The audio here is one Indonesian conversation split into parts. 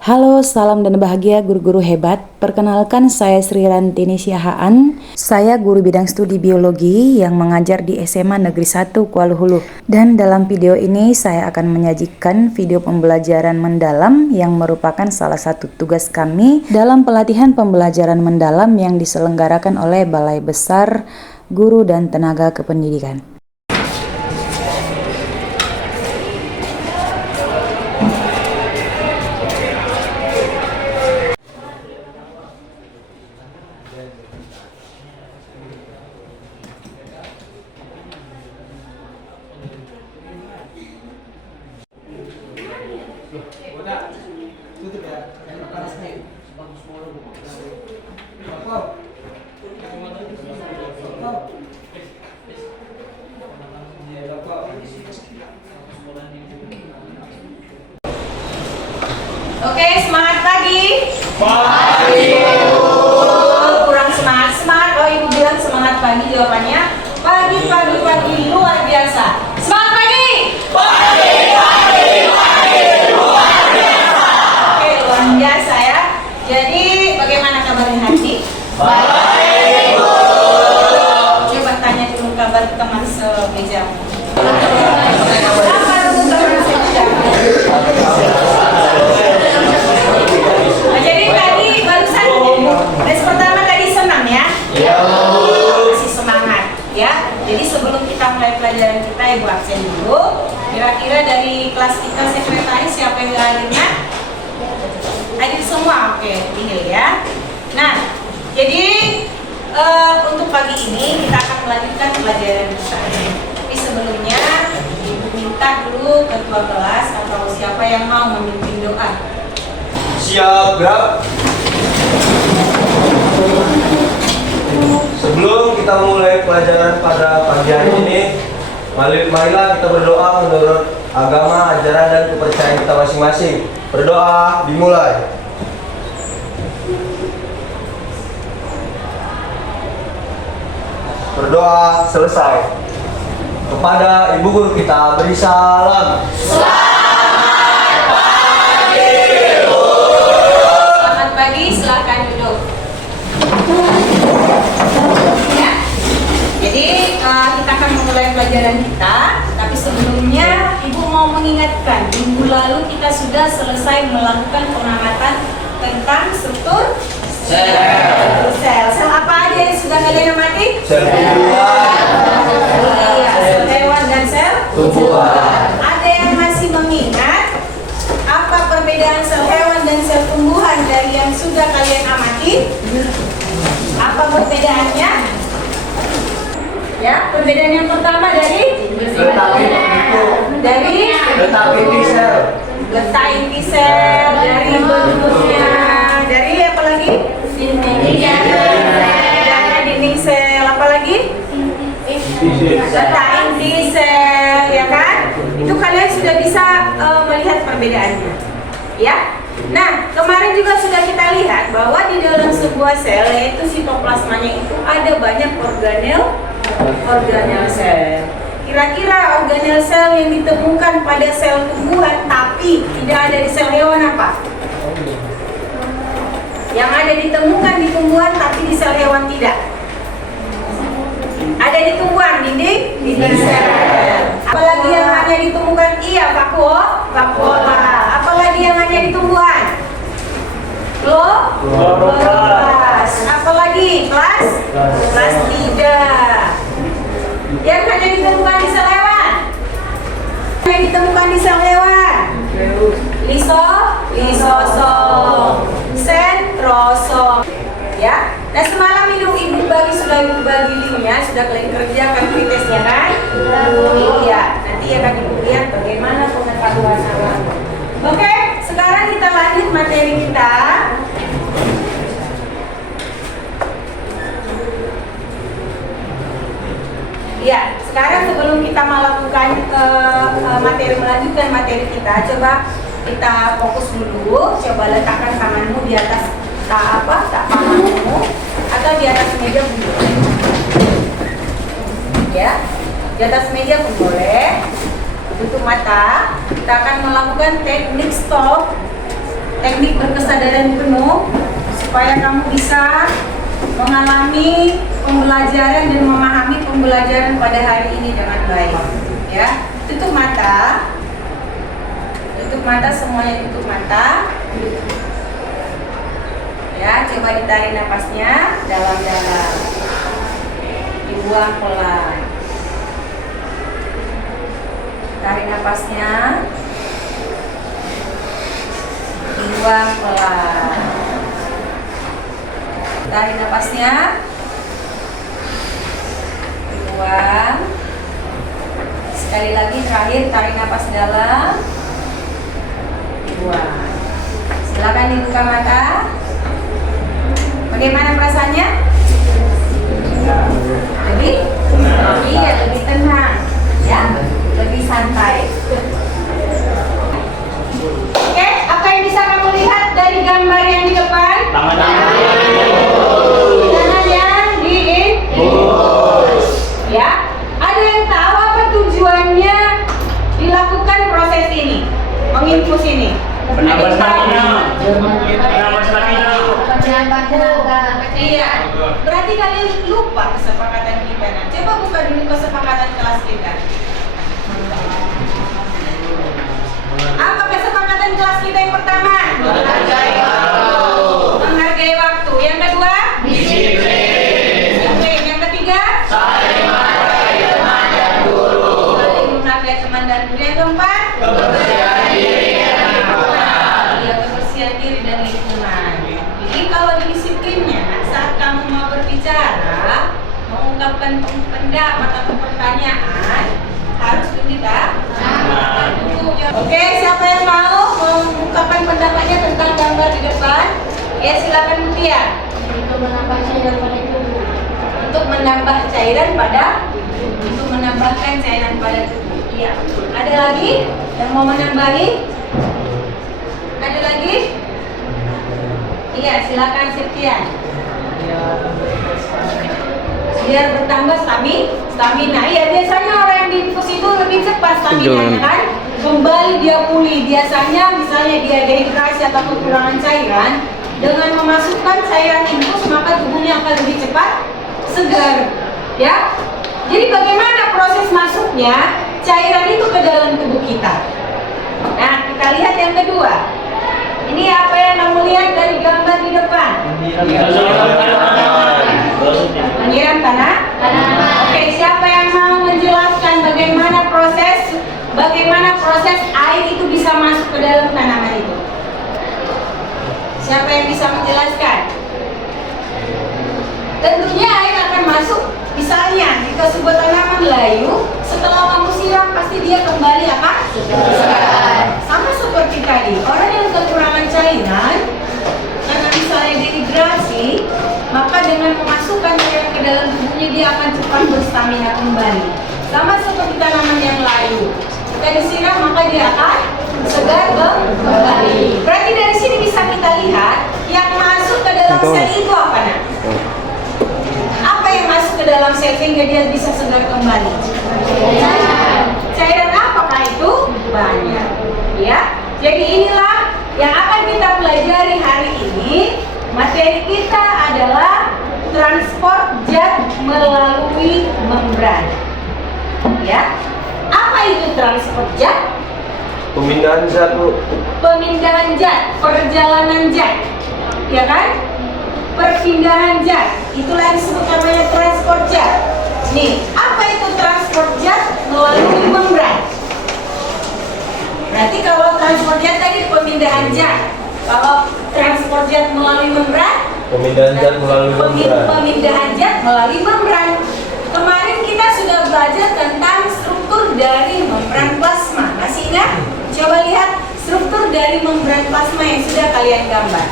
Halo, salam dan bahagia guru-guru hebat. Perkenalkan saya Sri Rantini Siahaan. Saya guru bidang studi biologi yang mengajar di SMA Negeri 1 Kuala Hulu. Dan dalam video ini saya akan menyajikan video pembelajaran mendalam yang merupakan salah satu tugas kami dalam pelatihan pembelajaran mendalam yang diselenggarakan oleh Balai Besar Guru dan Tenaga Kependidikan. Oke, semangat pagi. Pagi. Kurang semangat. Semangat. Oh, ibu bilang semangat pagi jawabannya. Pagi, pagi, pagi luar biasa. Semangat pagi. Pagi, pagi, pagi, luar biasa. Oke, luar biasa ya. Jadi, bagaimana kabarnya hari ini? Baik, Bu. Coba tanya dulu kabar teman semejamu. Jadi tadi barusan tes pertama tadi senang ya? Iya, Bu. Masih semangat ya. Jadi sebelum kita mulai pelajaran kita, ibu absen dulu. Kira-kira dari kelas kita sekretaris siapa yang hadirnya? Hadir semua, oke, tinggal ya. Nah, jadi untuk pagi ini kita akan melanjutkan pelajaran kita. Tapi sebelumnya ibu minta dulu ketua kelas atau siapa yang mau memimpin doa. Siap, Grab. Sebelum kita mulai pelajaran pada pagi hari ini, marilah kita berdoa menurut agama, ajaran, dan kepercayaan kita masing-masing. Berdoa dimulai. Berdoa selesai. Kepada ibu guru kita beri salam. Selamat pagi, silakan duduk. Ya. Jadi kita akan memulai pelajaran kita, tapi sebelumnya ibu mau mengingatkan minggu lalu kita sudah selesai melakukan pengamatan tentang struktur sel. Sel apa aja yang sudah kalian amati? Sel tumbuhan. Iya, sel hewan dan sel Tumbuhan. Ada yang masih mengingat apa perbedaan sel hewan dan sel tumbuhan dari yang sudah kalian amati? Apa perbedaannya? Ya, perbedaan yang pertama dari Letak inti sel. letak inti sel, dari bentuknya, dari apa lagi? Dari dinding sel, apa lagi? Letak inti sel, ya kan? Itu kalian sudah bisa melihat perbedaannya, ya. Nah, kemarin juga sudah kita lihat bahwa di dalam sebuah sel, yaitu sitoplasmanya itu ada banyak organel sel. Kira-kira organel sel yang ditemukan pada sel tumbuhan tapi tidak ada di sel hewan apa? Yang ada ditemukan di tumbuhan tapi di sel hewan tidak. Ada di tumbuhan, dinding sel. Apalagi yang hanya ditemukan? Iya, vakuola. Apalagi yang hanya di tumbuhan? Kloroplas. Apalagi? Plastida. Yang hanya ditemukan di sel hewan? Yang ditemukan di sel hewan? Lisosom, sentrosom. Ya. Nah, semalam ibu sudah bagi linknya, sudah kalian kerjakan pretestnya kan? Iya. Nanti akan ibu lihat bagaimana pengetahuan awal. Oke, sekarang kita lanjut materi kita. Ya, sekarang sebelum kita melakukan melanjutkan materi kita, coba kita fokus dulu. Coba letakkan tanganmu di atas tak pamanmu atau di atas meja pun boleh. Ya, di atas meja pun boleh. Tutup mata. Kita akan melakukan teknik stop, teknik dan penuh supaya kamu bisa mengalami pembelajaran dan memahami pembelajaran pada hari ini dengan baik. Ya, tutup mata. Tutup mata, semuanya tutup mata. Ya, coba ditarik napasnya dalam-dalam. Dibuang pelan. Tarik napasnya. Dibuang pelan. Tarik napasnya. Dibuang. Sekali lagi terakhir, tarik napas dalam. Dibuang. Silakan dibuka mata. Bagaimana perasaannya? Lebih? Iya, lebih tenang. Ya, lebih santai. Oke, apa yang bisa kamu lihat dari gambar yang di depan? Tangan yang diinfus. Ya, ada yang tahu apa tujuannya dilakukan proses ini? Menginfus ini? Penambah stamina. Penambah stamina. Iya, berarti kalian lupa kesepakatan kita. Nah, coba buka dulu kesepakatan kelas kita. Apa kesepakatan kelas kita yang pertama? Menghargai waktu. Menghargai waktu. Yang kedua? Disiplin. Yang ketiga? Saling menghargai teman dan guru. Saling menghargai teman dan guru. Yang keempat? Kebersihan diri dan lingkungan. Iya, kebersihan diri dan lingkungan. Jadi kalau disiplinnya saat kamu mau berbicara, mengungkapkan pendapat atau pertanyaan, harus kita. Oke, siapa yang mau mengungkapkan pendapatnya tentang gambar di depan? Ya, silakan Mutia. Untuk menambah cairan pada tubuh. Untuk menambah cairan pada, untuk menambahkan cairan pada tubuh. Iya. Ada lagi yang mau menambahi? Ada lagi? Iya, silakan Septian. Biar bertambah stamina. Iya, biasanya orang yang diinfus itu lebih cepat stamina-nya kan? Kembali dia pulih. Biasanya misalnya dia dehidrasi atau kekurangan cairan, dengan memasukkan cairan infus maka tubuhnya akan lebih cepat segar. Ya. Jadi bagaimana proses masuknya cairan itu ke dalam tubuh kita? Nah, kita lihat yang kedua. Ini apa yang kamu lihat dari gambar di depan? Menyiram tanah. Oke, siapa yang mau menjelaskan bagaimana proses air itu bisa masuk ke dalam tanaman itu? Siapa yang bisa menjelaskan? Tentunya air akan masuk. Misalnya, jika sebuah tanaman layu, setelah kamu siram pasti dia kembali akan segar. Sama seperti tadi, orang yang kekurangan cairan, karena misalnya dehidrasi, maka dengan memasukkan cairan ke dalam tubuhnya dia akan cepat berstamina kembali. Sama seperti tanaman yang layu, jika disiram maka dia akan segar kembali. Berarti dari sini bisa kita lihat yang masuk ke dalam sel itu apa nak? Apa yang masuk ke dalam sel sehingga dia bisa segar kembali? Cairan apakah itu? Banyak. Ya. Jadi inilah yang akan kita pelajari hari ini. Materi kita adalah transport zat melalui membran. Ya. Apa itu transport zat? Pemindahan zat, Bu. Pemindahan zat, perjalanan zat. Ya kan? Perpindahan zat. Itulah yang disebut namanya transport zat. Nih, apa itu transport zat melalui membran? Berarti kalau transport zat tadi pemindahan zat. Kalau transport zat melalui membran, Pemindahan zat melalui membran. Pemindahan zat melalui membran. Kemarin kita sudah belajar tentang struktur dari membran plasma. Masih ingat? Coba lihat struktur dari membran plasma yang sudah kalian gambar.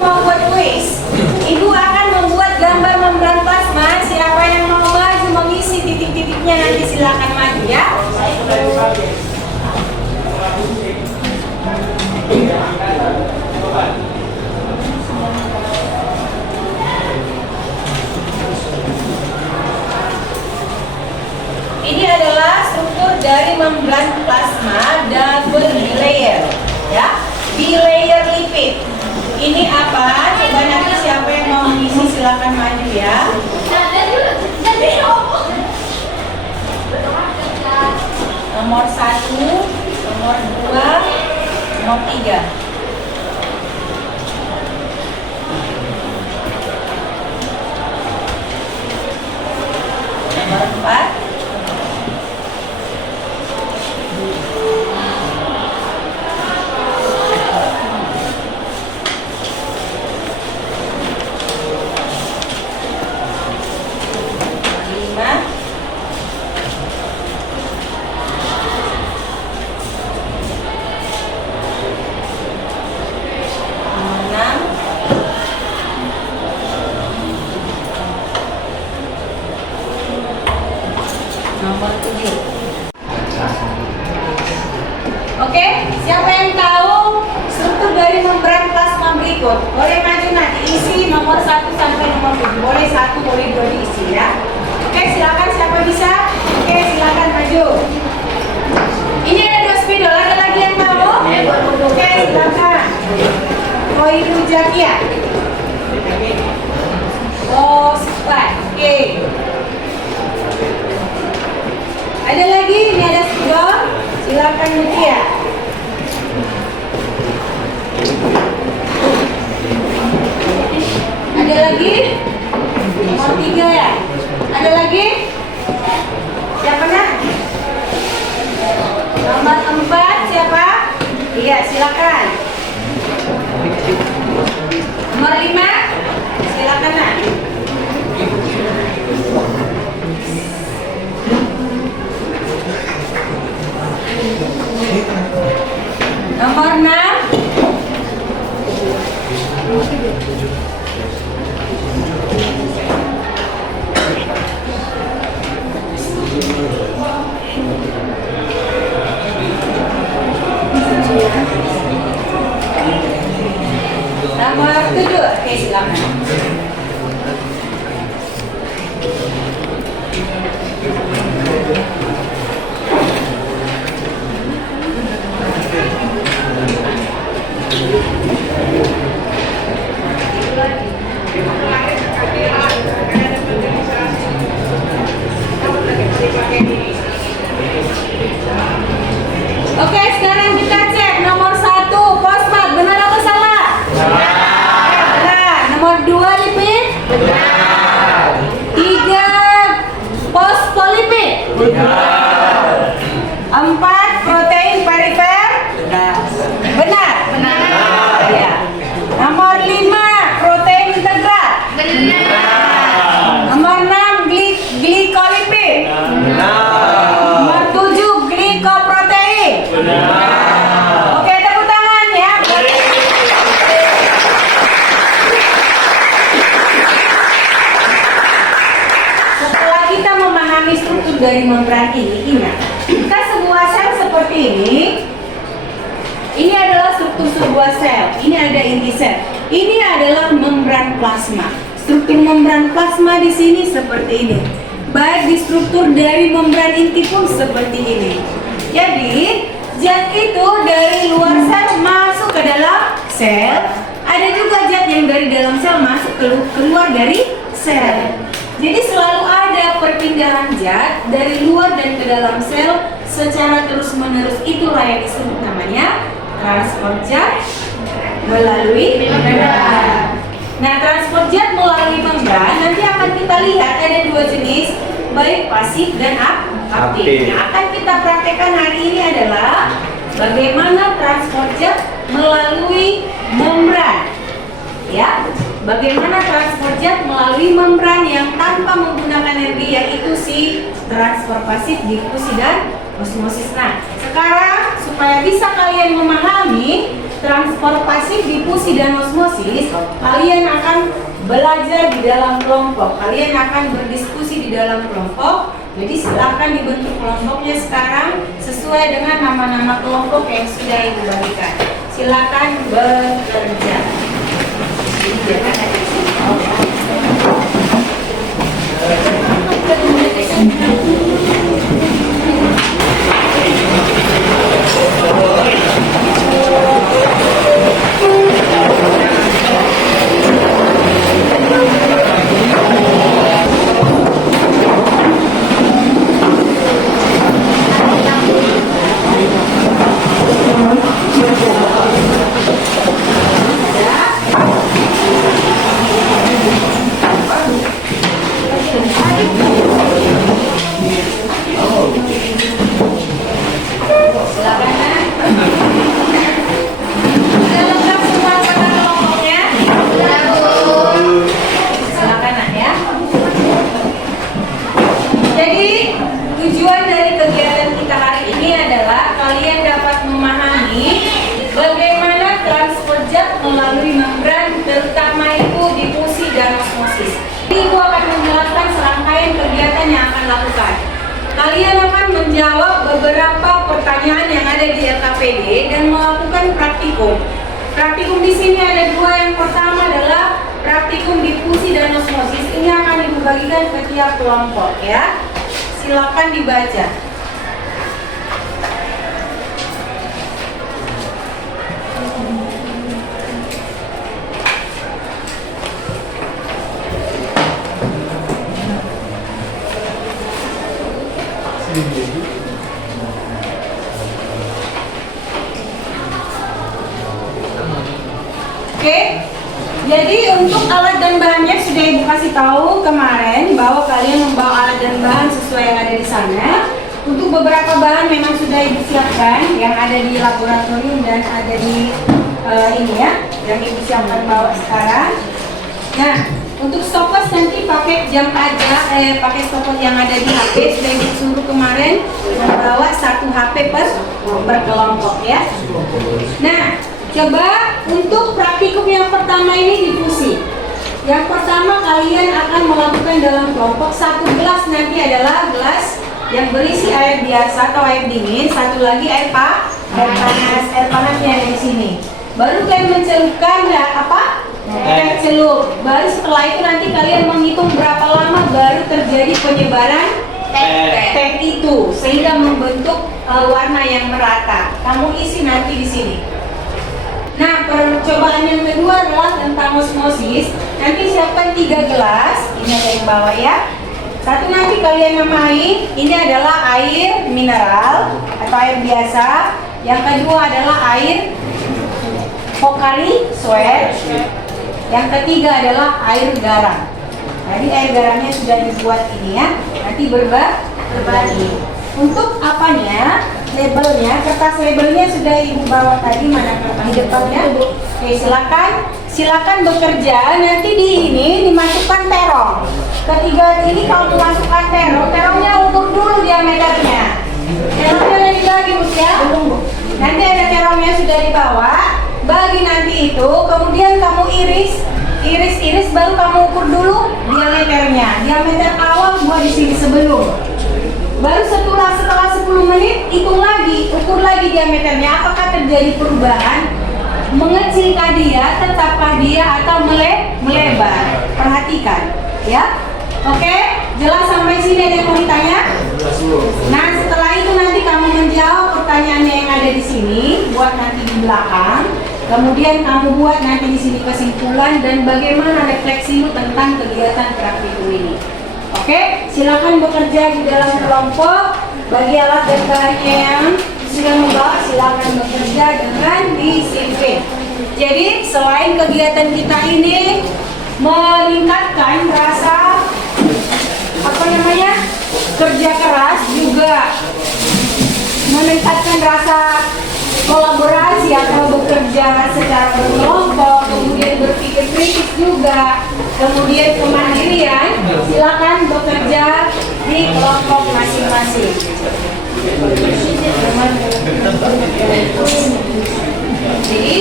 Membuat kuis. Ibu akan membuat gambar membran plasma. Siapa yang mau maju mengisi titik-titiknya nanti silakan maju ya. Ini adalah dari membran plasma double bilayer, ya, bilayer lipid. Ini apa? Coba nanti siapa yang mau mengisi silakan maju ya. Nomor 1, nomor 2, nomor 3. Nomor 4. Nomor 7. Oke, siapa yang tahu struktur dari membran plasma berikut? Boleh maju nanti isi nomor 1 sampai nomor 7. Boleh 1, boleh 2 diisi ya. Oke, silakan siapa bisa? Oke, silakan maju. Ini ada 2 spidol, ada lagi yang mau? Oke, silakan. Koiru Jakia. Oh, cepat. Oke. Ada lagi? Ini ada spidol. Silakan Mutia. Ada lagi? Nomor 3 ya? Ada lagi? Siapa nak? Nomor 4 siapa? Iya, silakan. Nomor 5? Silakan nak. Nomor 6. Nomor 7. Oke, silakan. Oke, sekarang kita cek nomor 1 fosfat, benar atau salah? Benar. Nomor 2 lipid? Benar. 3 fosfolipid? Benar. 4 protein perifer? Benar. Benar. Benar. Ya. Nomor 5 protein integrat? Benar. Nomor 6 glikolipid? Benar. Nomor 7 glikoprotein? Benar. Oke, tepuk tangan ya. Setelah kita memahami struktur dari membran ini, ingat, kita sebuah sel seperti ini. Ini adalah struktur sebuah sel. Ini ada inti sel. Ini adalah membran plasma. Struktur membran plasma di sini seperti ini. Baik di struktur dari membran inti pun seperti ini. Jadi, zat itu dari luar sel masuk ke dalam sel. Ada juga zat yang dari dalam sel masuk keluar dari sel. Jadi selalu ada perpindahan zat dari luar dan ke dalam sel secara terus-menerus. Itulah yang disebut namanya transport zat melalui membran. Nah, transport zat melalui membran nanti akan kita lihat ada 2 jenis, baik pasif dan aktif. Yang akan kita praktekkan hari ini adalah bagaimana transport zat melalui membran. Ya, bagaimana transport zat melalui membran yang tanpa menggunakan energi, yaitu si transfer pasif, difusi dan osmosis. Nah, sekarang supaya bisa kalian memahami transfer pasif, difusi dan osmosis, kalian akan belajar di dalam kelompok. Kalian akan berdiskusi di dalam kelompok. Jadi silakan dibentuk kelompoknya sekarang sesuai dengan nama-nama kelompok yang sudah Ibu bagikan. Silakan bekerja. APD dan melakukan praktikum. Praktikum di sini ada dua. Yang pertama adalah praktikum difusi dan osmosis. Ini akan dibagikan ke tiap kelompok ya. Silakan dibaca. Oke, jadi untuk alat dan bahannya sudah Ibu kasih tahu kemarin bahwa kalian membawa alat dan bahan sesuai yang ada di sana. Untuk beberapa bahan memang sudah Ibu siapkan yang ada di laboratorium dan ada di ini ya, yang Ibu siapkan bawa sekarang. Nah, untuk stopwatch nanti pakai jam pajak, pakai stopwatch yang ada di HP. Sudah Ibu suruh kemarin membawa 1 HP per kelompok ya. Nah, coba untuk praktikum yang pertama ini difusi. Yang pertama kalian akan melakukan dalam kelompok 1 gelas nanti adalah gelas yang berisi air biasa atau air dingin, satu lagi air panas. Air panasnya ada di sini. Baru kalian mencelupkan teh celup. Baru setelah itu nanti kalian menghitung berapa lama baru terjadi penyebaran teh itu sehingga membentuk warna yang merata. Kamu isi nanti di sini. Nah, percobaan yang kedua adalah tentang osmosis. Nanti siapkan 3 gelas. Ini ada yang bawa ya. Satu nanti kalian namai, ini adalah air mineral atau air biasa. Yang kedua adalah air Pocari Sweat. Yang ketiga adalah air garam. Jadi air garamnya sudah dibuat ini ya. Nanti berbagi. Untuk apanya? Labelnya, kertas labelnya sudah Ibu bawa tadi, mana di depannya. Oke, silakan bekerja. Nanti di ini dimasukkan terong. Ketiga ini kalau memasukkan terongnya ukur dulu diameternya. Terongnya dibagi Bu ya. Nanti ada terongnya sudah dibawa. Bagi nanti itu, kemudian kamu iris baru kamu ukur dulu diameternya. Diameter awal buat di sini sebelum. Baru setelah 10 menit hitung lagi, ukur lagi diameternya. Apakah terjadi perubahan? Mengecilkah dia, tetapkah dia atau melebar? Perhatikan, ya. Oke, jelas sampai sini ada yang mau ditanya? Nah, setelah itu nanti kamu menjawab pertanyaannya yang ada di sini, buat nanti di belakang. Kemudian kamu buat nanti di sini kesimpulan dan bagaimana refleksimu tentang kegiatan praktikum ini. Oke, silakan bekerja di dalam kelompok. Bagi alat dan bahannya yang sudah membawa, silakan bekerja dengan disiplin. Jadi, selain kegiatan kita ini meningkatkan rasa kerja keras, juga meningkatkan rasa kolaborasi atau bekerja secara berkelompok, kemudian berpikir kritis juga, kemudian kemandirian. Silakan bekerja di kelompok masing-masing. Jadi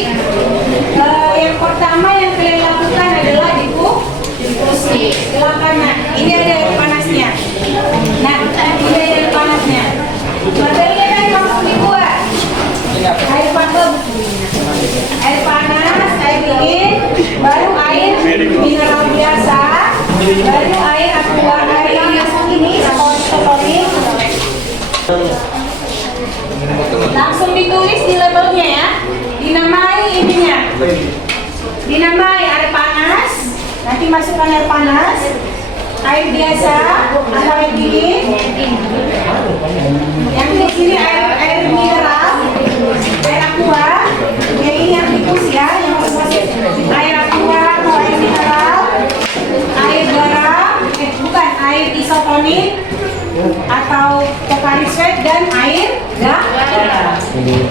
yang pertama yang kalian lakukan adalah difusi. Silakan. Nah, ini ada air panasnya. Nah, ini ada air panasnya. Materialnya kan langsung dibuat. Air panas, air dingin, baru air mineral biasa, baru air aqua, air ini isotonik. Langsung ditulis di labelnya ya. Dinamai ininya. Dinamai air panas. Nanti masukkan air panas, air biasa atau air dingin. Yang di sini air mineral, air aqua. Yang ini yang tikus ya, yang air aqua atau air mineral, air garam, bukan air isotonik atau Pocari Sweat dan air garam.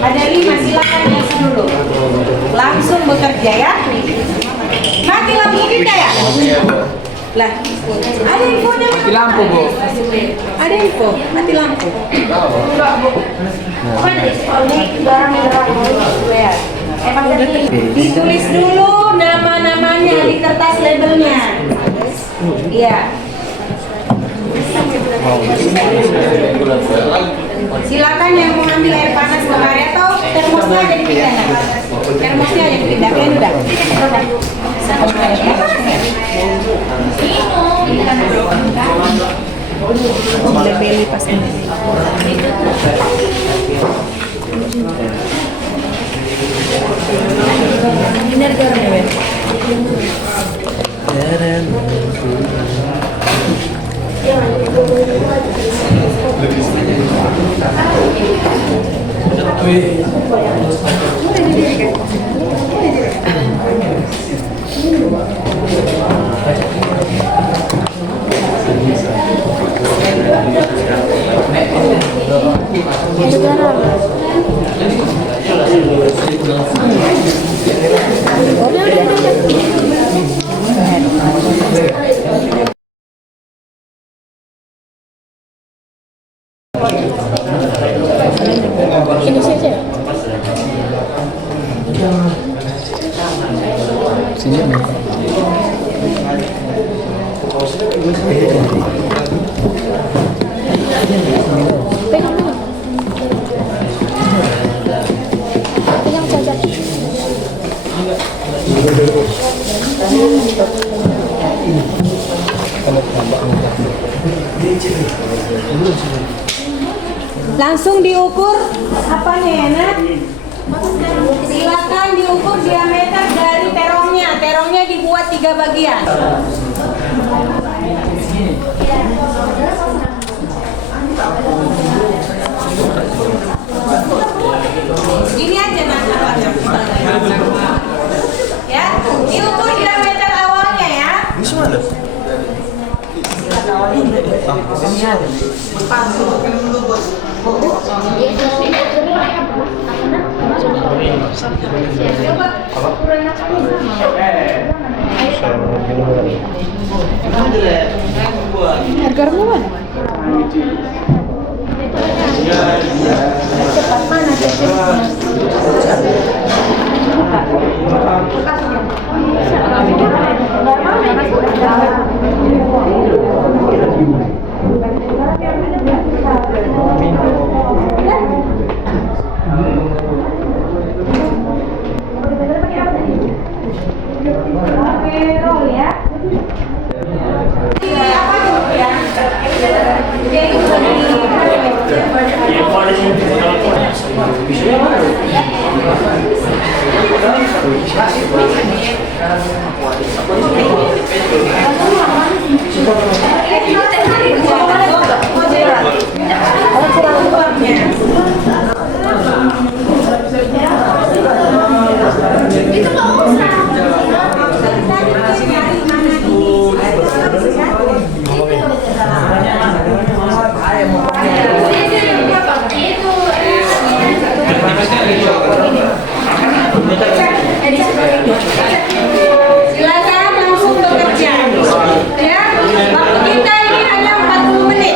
Ada 5, silakan isi dulu. Langsung bekerja ya. Mati lampu kita ya? Lah, ada infonya. Mati lampu, Bu. Ada info, mati lampu. Enggak, Bu. Bukan isotonik, garam mineral. Ditulis dulu nama-namanya di kertas labelnya. Iya. Silakan yang mau ambil air panas kemarin atau teh termosnya aja dipindah. Termosnya aja dipindah. Kalian udah. Udah beli pas ini. Bener garam ya? Ini saja. Sini. Pegang saja. Langsung diukur apanya ya, Nak? Silakan diukur diameter dari terongnya. Terongnya dibuat 3 bagian. Gini aja, Nak. Ya, diukur diameter awalnya ya. Ini semua Harga berapa? Cepat mana silakan langsung bekerja. Ya, waktu kita ini hanya 40 menit.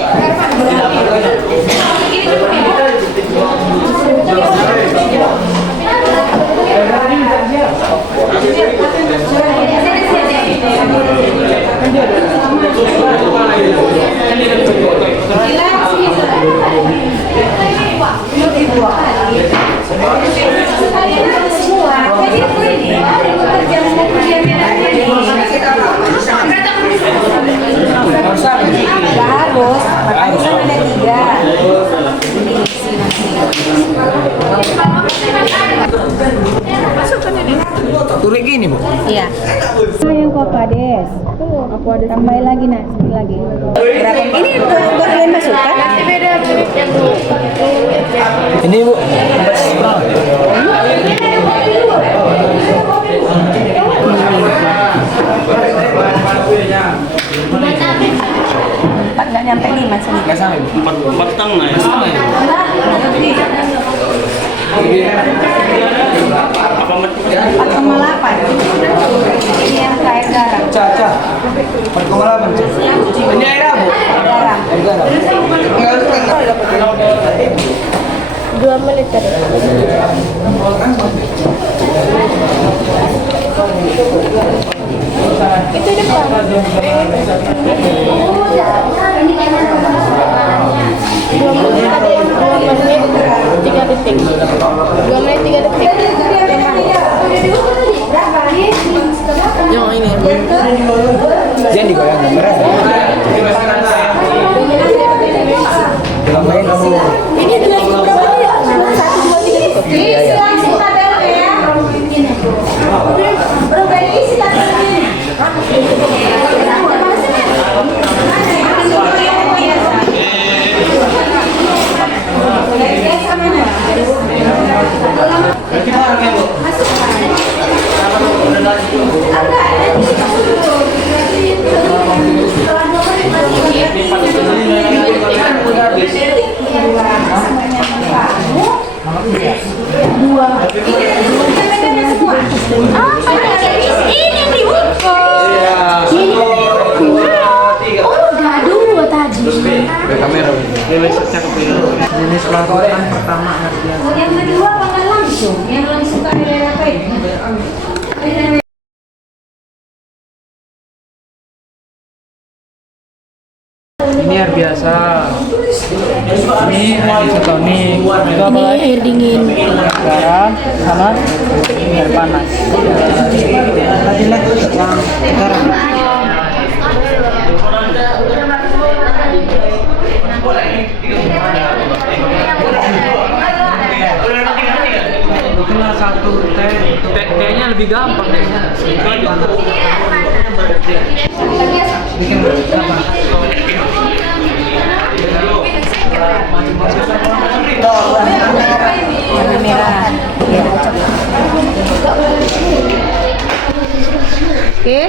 Harus, makanya kan ada 3. Turik gini, Bu. Iya. Yang kokades. Tambahin lagi nak, sekali lagi. Berapa? Ini buat kalian masukkan? Beda Ini, Bu. Nggak nyampe 5 sini. Nggak sampai, Bu. 4 setengah ya. Apa 4,8. Ini yang air garam. Caca. 4,8. Ini air apa, Bu? Garam. Air garam. 2 menit tadi. Itu depan. Dua menit. 3 detik. 2 menit 3 detik. Yang ini. Jangan digoyang gambarnya. Tambahin kamu. Ini durasi berapa ya? 1, 2, 3 detik. Isi langsung tabelnya ya. Berubah isi tabelnya. Jenis pelanggaran pertama Yang kedua pangan langsung, yang langsung ke daerah apa ini? ini air biasa. Ini air isotonik. Itu apa Ini lagi? air dingin. Garam sama air panas. Tadi lah yang garam. Mungkinlah satu tehnya lebih gampang tehnya. Bikin Warna merah. Oke.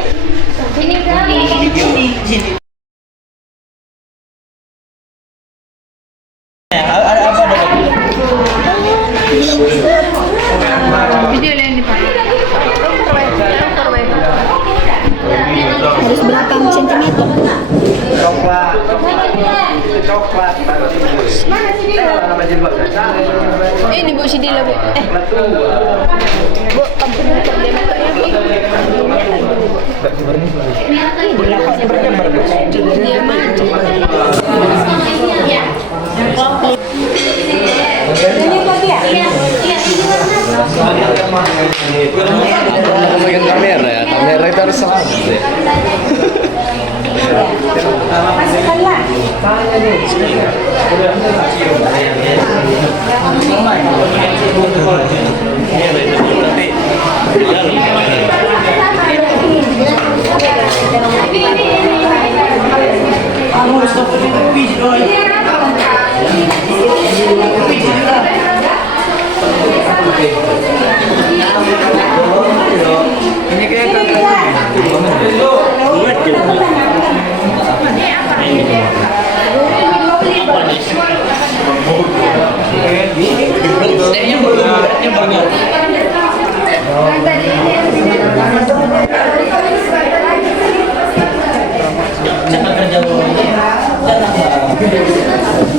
Video yang dipakai. Harus berapa sentimeter? Coklat. Ini Bu Sidila Bu. Bu, kamu per diameternya Bu. Dia macam. Pegang kamera ya, kamera itu harus selamat ya. Masukkanlah. ini kayak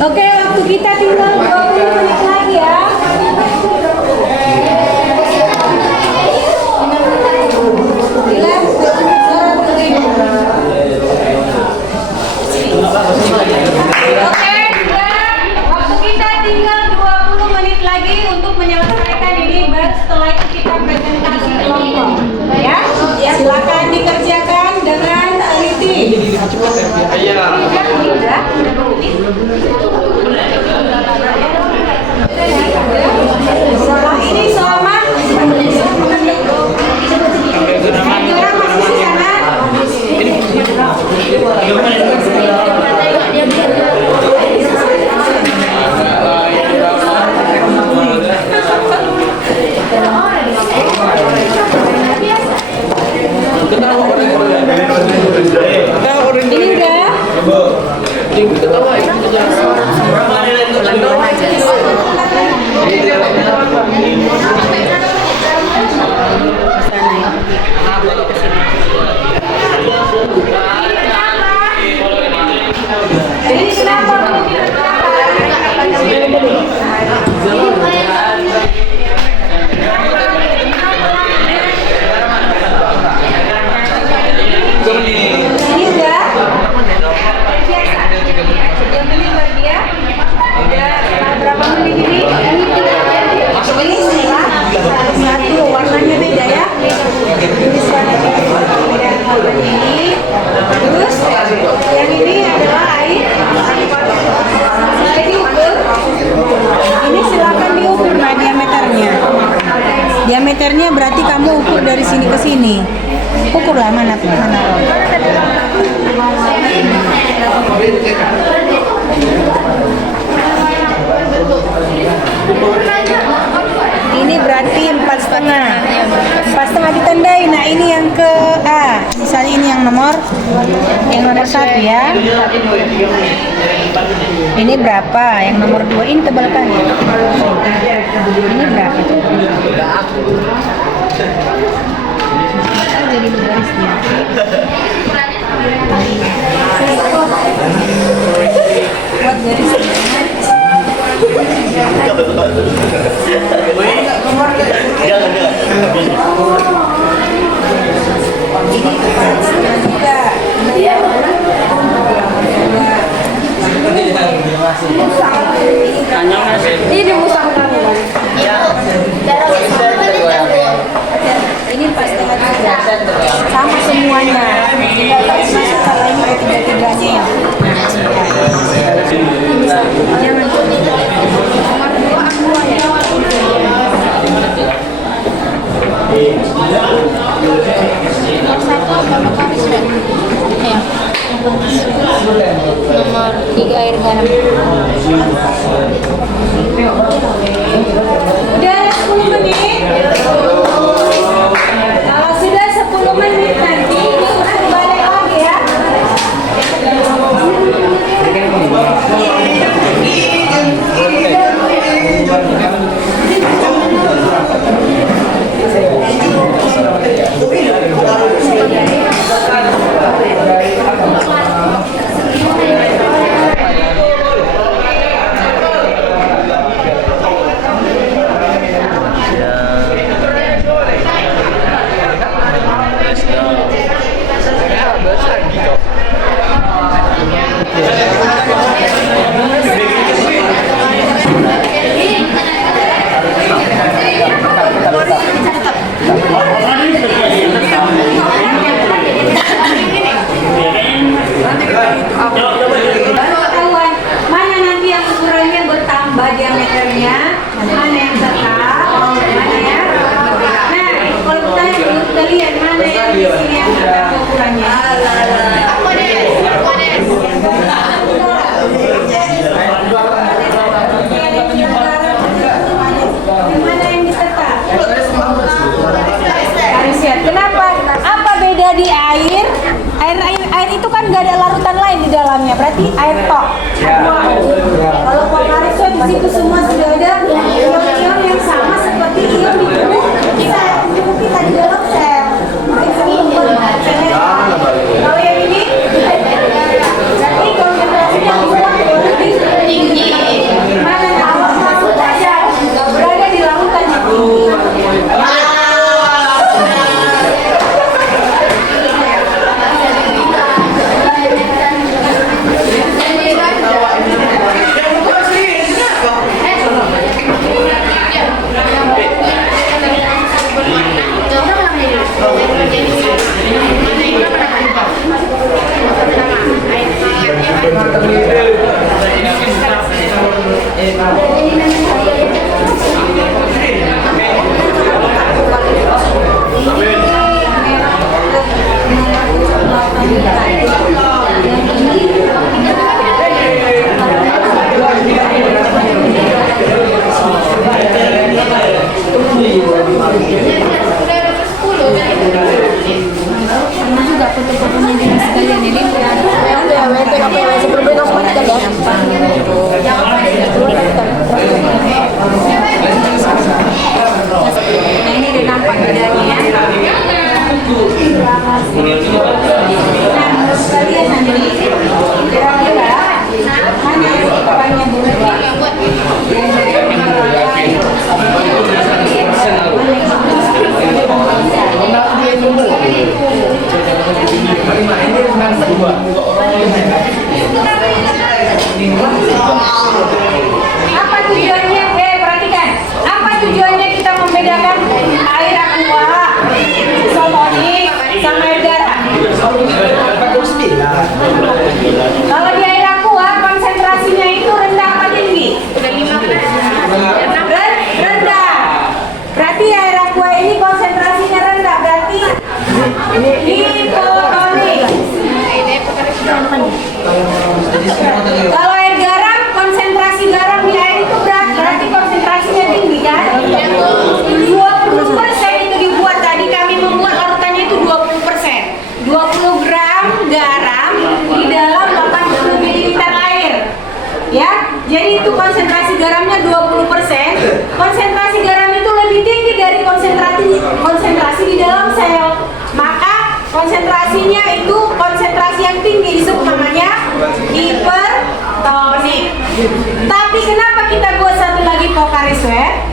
Oke, waktu kita tinggal 20 menit lagi ya. Waktu kita tinggal 20 menit lagi untuk menyelesaikan ini. Baru setelah itu kita presentasi kelompok. Ya, silakan dikerjakan dengan teliti. Setelah ini selama orang masih di sana. dari sini ke sini. Ukurlah mana. Ini berarti 4,5. 4,5 ditandai. Nah ini yang ke A. Misalnya ini yang nomor 1 ya. Ini berapa? Yang nomor 2 ini tebalkan ya. Ini berapa? Jadi garisnya. Buat garisnya. Ini musahkan. Ini pasti sama semuanya. Tinggal masuk kalau ini ketiga-tiganya ya. Jangan Nomor 3 air garam. Udah 10 menit. Kalau sudah 10 menit nanti kita balik lagi ya. Pengetahuan mana nanti yang ukurannya bertambah diameternya, mana yang tetap, mana ya. Nah, kalau kita lihat mana yang di sini yang bertambah ukurannya. Mana yang ditetap? Garisnya. Kenapa? Apa beda di air? Air itu kan gak ada larutan lain di dalamnya, berarti air tok. Kalau Polarisnya di situ semua sudah ada ion-ion yang sama seperti ion di tubuh kita di dalam sel. Kalau yang ini, berarti konsentrasinya lebih tinggi. Mana kalau masuk aja berada di lautan yang tinggi. Juga foto-fotonya di sekalian ini. Ada WT apa yang berbeda sama kita ya. Jangan konsentrasi garamnya 20%, konsentrasi garam itu lebih tinggi dari konsentrasi di dalam sel. Maka konsentrasinya itu konsentrasi yang tinggi, disebut namanya hipertonik. Tapi kenapa kita buat satu lagi Pocari Sweat?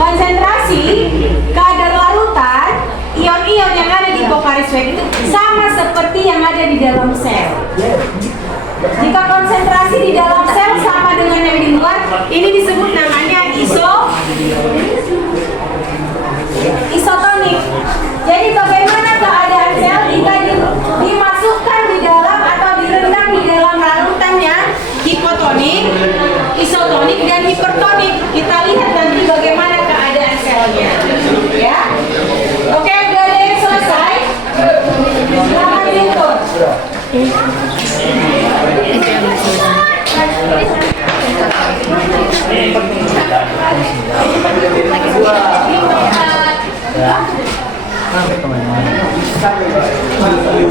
Konsentrasi kadar larutan ion-ion yang ada di Pocari Sweat itu sama seperti yang ada di dalam sel. Jika konsentrasi di dalam sel sama dengan yang di luar, ini disebut namanya isotonik. Jadi bagaimana keadaan sel jika dimasukkan di dalam atau direndam di dalam larutan yang hipotonik, isotonik, dan hipertonik. Kita lihat nanti bagaimana keadaan selnya. Ya. Oke, udah ada yang selesai? Selamat input.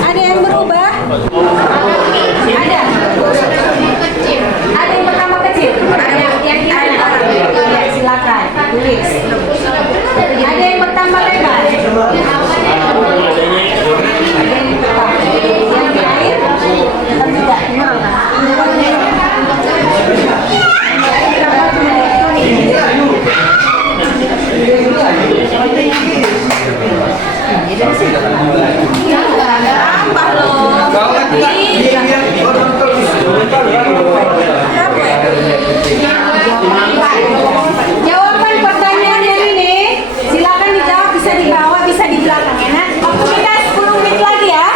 Ada yang berubah? Ada. Ada yang pertama kecil. Ada yang ya, silakan tulis. Ada yang pertama lebar. Ada yang di air. Gampang loh. Jawaban pertanyaan yang ini silakan dijawab, bisa di bawah, bisa di belakang ya. Nah, waktu kita 10 menit lagi ya.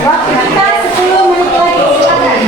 Waktu kita 10 menit lagi, silakan.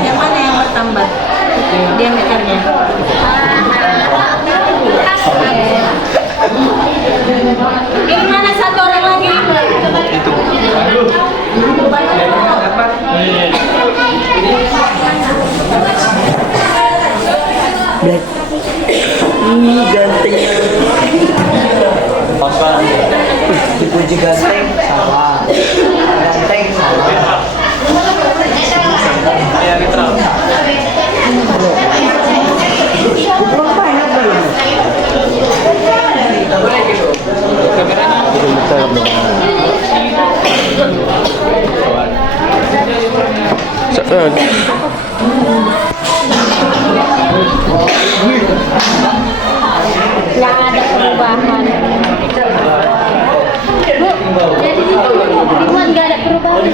Yang mana yang bertambah diameternya? Ini mana satu orang lagi? Itu. Black. Ih, gantengnya. Dipuji ganteng, salah. Ganteng, salah. Saya netral. Nggak ada perubahan. Bu, jadi dibuat nggak ada perubahan.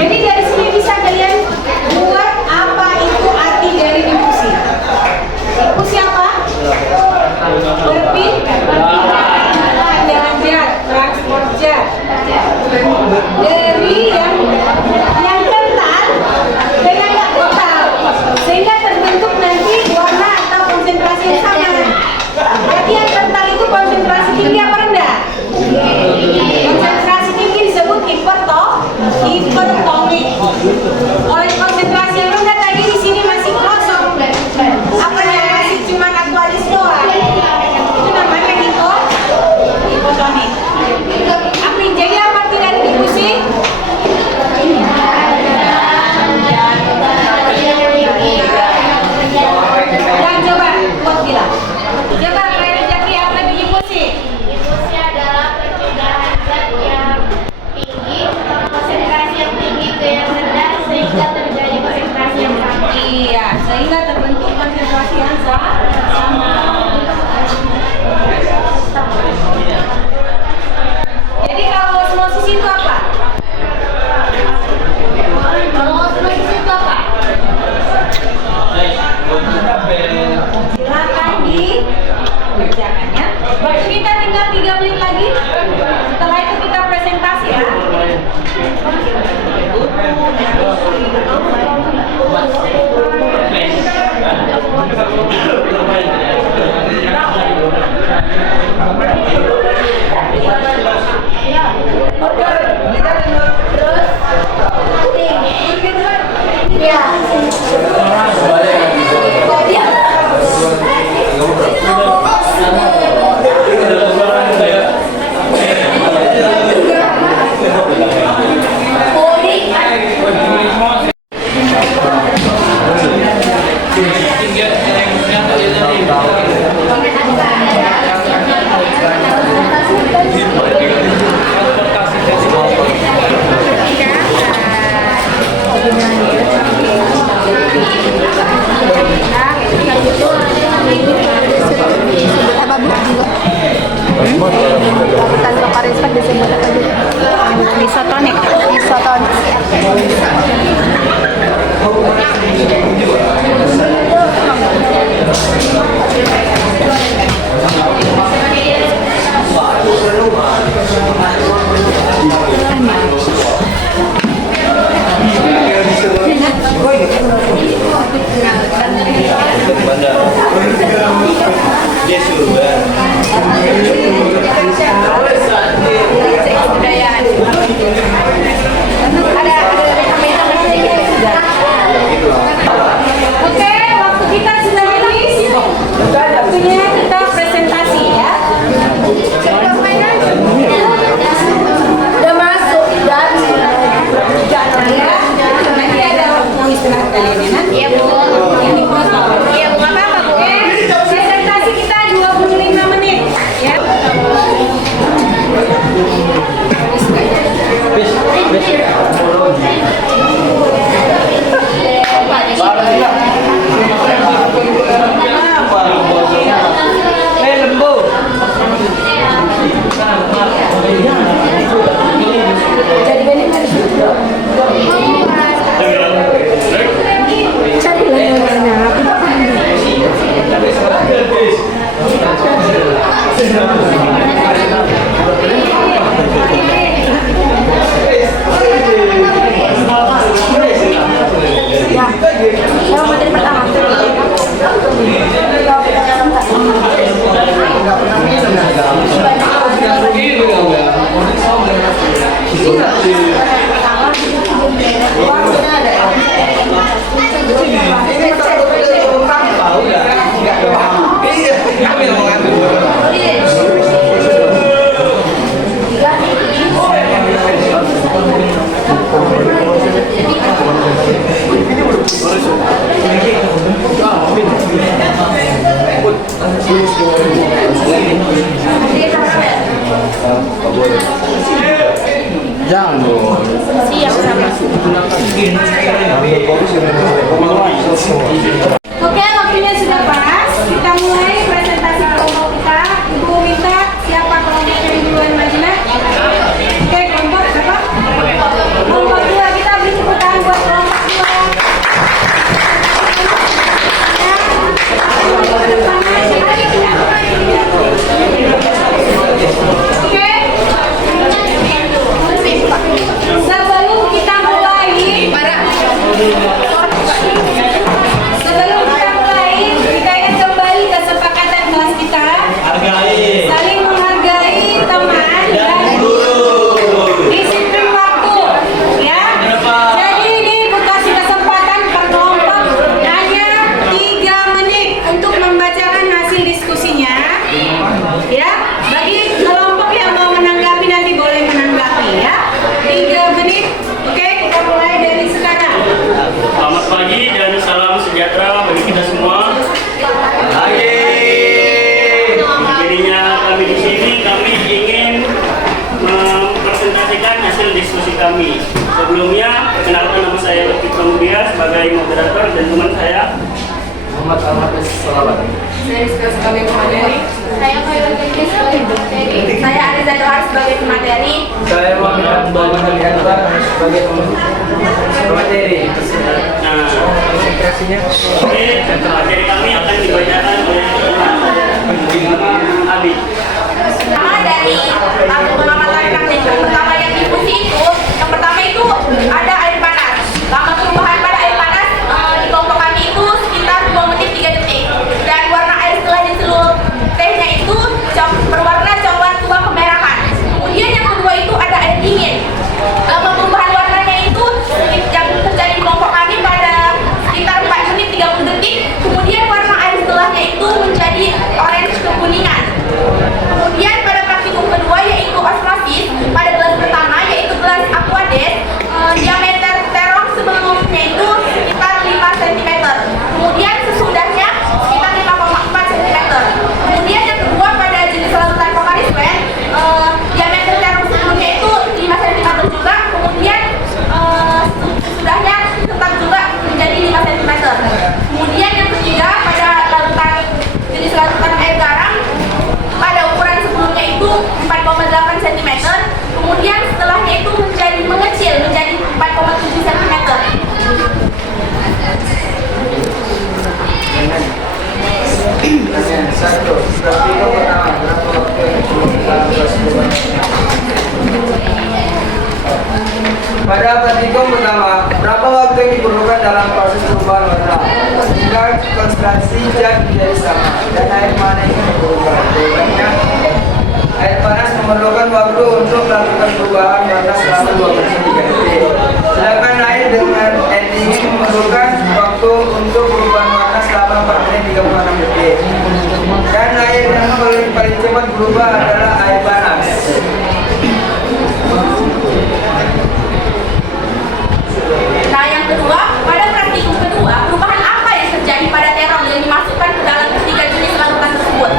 Jadi dari sini bisa kalian buat apa itu arti dari difusi. Difusi apa? Berpindah, zat, transport zat. Dari yang kental ke yang nggak kental, sehingga terbentuk nanti warna atau konsentrasi yang sama. Berarti yang kental itu konsentrasi tinggi apa rendah? Konsentrasi tinggi disebut hipertonik. Oleh konsentrasi yang rendah tadi di sini masih kosong. Apa yang masih cuma aktualis doang? Itu namanya hipotonik. Apa jadi apa arti dari difusi? Dan coba buat gila. Coba kalian jadi apa di difusi? Difusi adalah pencegahan zat yang tinggi, konsentrasi yang tinggi ke yang rendah sehingga terjadi konsentrasi yang sama. Iya, sehingga terbentuk konsentrasi yang sama. Jadi kalau osmosis itu apa? Kalau osmosis itu apa? Silakan dikerjakan ya. Baik, kita tinggal 3 menit lagi. Setelah itu kita presentasi ya. Terus Ya. Isotonik. Oke, waktu kita sudah habis. Waktunya kita presentasi ya. Udah masuk dan ya. Nanti ada waktu istirahat kalian ya nanti. Iya Bu. Ini foto. Iya Bu, apa Bu? Oke. Presentasi kita 25 menit ya. Jangan dong. Siap sama. Oke, waktunya sudah pas. Kita mulai presentasi kelompok kita. Ibu minta siapa kelompok yang duluan majunya? Oke, kelompok berapa? Kelompok 2, kita beri tepuk tangan buat kelompok 2. Sebelum kita mulai, kita ingat kembali kesepakatan kelas kita. Saling menghargai teman dan disiplin waktu, ya. Jadi ini kasih kesempatan per kelompok hanya 3 menit untuk membacakan hasil diskusinya, ya. Bagi kelompok yang mau menanggapi nanti boleh menanggapi, ya. 3 menit. Oke, kita mulai dari sekarang. Selamat pagi dan salam sejahtera bagi kita semua. Jadinya kami di sini kami ingin mempresentasikan hasil diskusi kami. Sebelumnya, perkenalkan nama saya Lutfi Pramudia sebagai moderator dan teman saya Muhammad Ahmad Salawat. Saya Rizka sebagai pemateri. Saya Khairul Fikri sebagai pemateri. Saya Ariza Doar sebagai pemateri. Saya Muhammad Muhammad Ali Akbar sebagai pemateri. Nah, Konsentrasinya. oke, materi kami akan dibacakan oleh Abi. Pertama dari pengamatan praktik pertama yang diikuti itu, yang pertama itu ada air panas. Lama perubahan pada air panas di kelompok kami itu sekitar 2 menit 3 detik. Dan warna air setelah dicelup tehnya itu berwarna coklat tua kemerahan. Kemudian yang kedua itu ada air dingin. Lama perubahan warnanya itu yang terjadi di kelompok kami pada juga diperlukan dalam proses perubahan warna sehingga konsentrasi zat menjadi sama dan air mana ini berubah. Jawabannya, air panas memerlukan waktu untuk melakukan perubahan warna selama 2/3 detik. Sedangkan air dengan air dingin memerlukan waktu untuk perubahan warna selama 4 menit 36 detik. Dan air yang paling cepat berubah adalah air panas. Nah, yang kedua, pada praktikum kedua, perubahan apa yang terjadi pada terong yang dimasukkan ke dalam ketiga jenis larutan tersebut?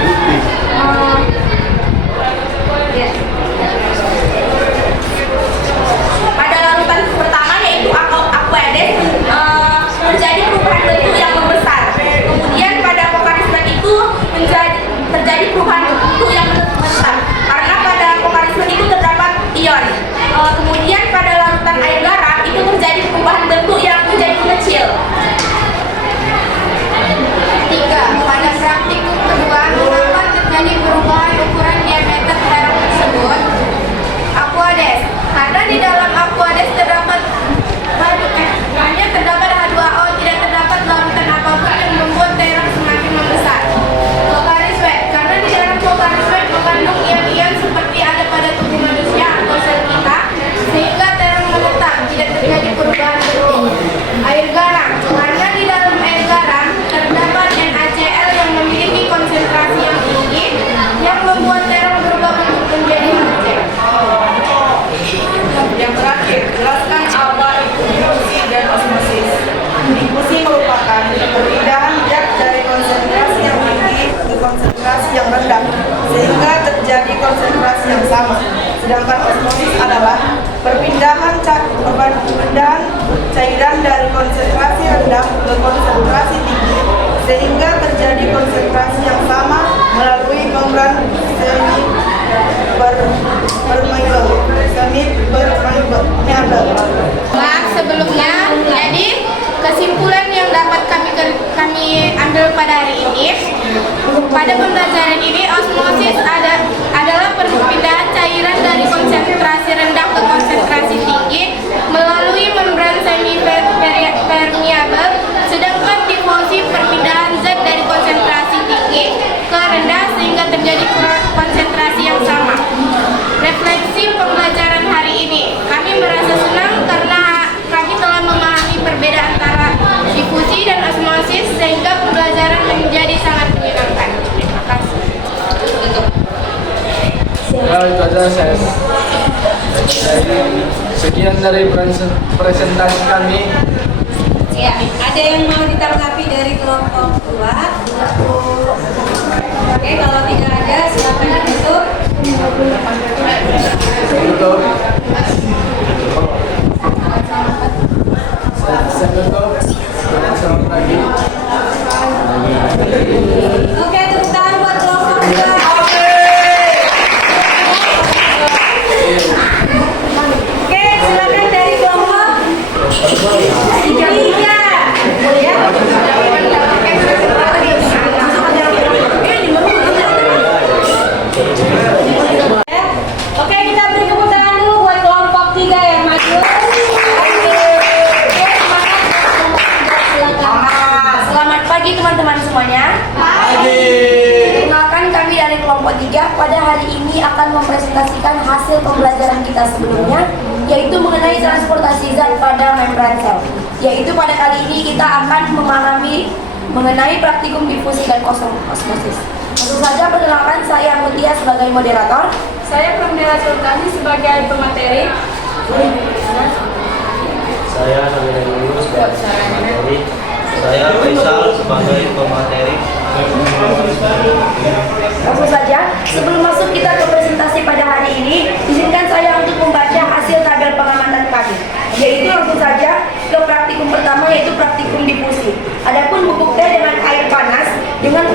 Pada larutan pertama yaitu aqueous, terjadi perubahan bentuk yang membesar. Kemudian pada pokarismet itu terjadi perubahan bentuk yang membesar karena pada pokarismet itu terdapat ion. Kemudian pada larutan air garam itu terjadi perubahan bentuk yang menjadi kecil. 3. Pada praktikum kedua, mengapa terjadi perubahan ukuran diameter terong tersebut? Aqueous, karena di dalam aqueous terdapat H2O, tidak terdapat larutan apapun yang membuat terong semakin membesar. Pokarismet, karena di dalam pokarismet mengandung ion-ion seperti ada pada tubuh manusia atau sel kita, sehingga terong menetap, tidak terjadi perubahan bentuk. Air garam, karena di dalam air garam terdapat NaCl yang memiliki konsentrasi yang tinggi, yang membuat terong berubah bentuk menjadi HC. Yang terakhir, jelaskan apa itu difusi dan osmosis. Difusi merupakan perpindahan zat dari konsentrasi yang tinggi ke konsentrasi yang rendah sehingga terjadi konsentrasi yang sama. Sedangkan osmosis adalah perpindahan cairan dari konsentrasi rendah ke konsentrasi tinggi sehingga terjadi konsentrasi yang sama melalui membran semi permeable. Maaf sebelumnya, jadi kesimpulan yang dapat kami ambil pada hari ini, pada pembelajaran ini osmosis adalah perpindahan cairan dari konsentrasi rendah ke konsentrasi tinggi melalui membran semi permeable, sedangkan difusi perpindahan zat dari konsentrasi tinggi ke rendah sehingga terjadi konsentrasi yang sama. Refleksi pembelajaran hari ini, kami merasa senang karena kami telah memahami perbedaan antara difusi dan osmosis sehingga pembelajaran menjadi sangat menyenangkan. Terima kasih. Ya, itu aja saya. Sekian dari presentasi kami. Ya, ada yang mau ditanggapi dari kelompok 2? Oke, kalau tidak ada silakan ditutup. Tutup. Saya tutup. Selamat pagi. Oke, tepuk tangan buat kelompok 2. Oke, silakan dari kelompok 3. Ya. Oke, kita beri tepuk tangan dulu buat kelompok 3 yang maju. Selamat pagi teman-teman semuanya. Perkenalkan kami dari kelompok 3 pada hari ini akan mempresentasikan hasil pembelajaran kita sebelumnya, yaitu mengenai transportasi zat pada membran sel. Yaitu pada kali ini kita akan memahami mengenai praktikum difusi dan osmosis. Tentu saja perkenalkan saya Mutia sebagai moderator. Saya Pramila Sultani sebagai pemateri. Saya Nabila Nurul sebagai pemateri. Saya Faisal sebagai pemateri. Langsung saja, sebelum masuk kita ke presentasi pada hari ini, izinkan saya untuk membaca hasil tabel pengamatan kami. Yaitu langsung saja ke praktikum pertama, yaitu praktikum difusi. Adapun bubuk teh dengan air panas dengan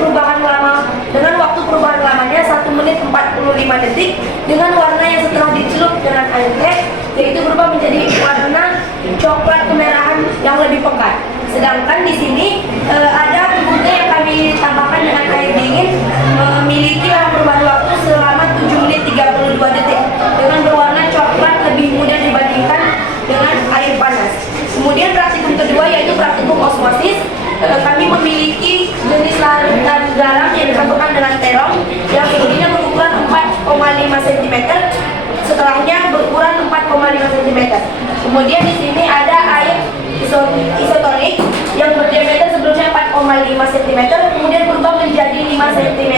waktu perubahan lamanya 1 menit 45 detik dengan warna yang setelah dicelup dengan air teh yaitu berubah menjadi warna coklat kemerahan yang lebih pekat. Sedangkan di sini ada bubuk teh yang kami tambahkan dengan air dingin memiliki perubahan waktu selama 7 menit 32 detik dengan berwarna coklat lebih mudah dibandingkan dengan air panas. Kemudian praktikum cm. Kemudian di sini ada air isotonik yang berdiameter sebelumnya 4,5 cm, kemudian berubah menjadi 5 cm.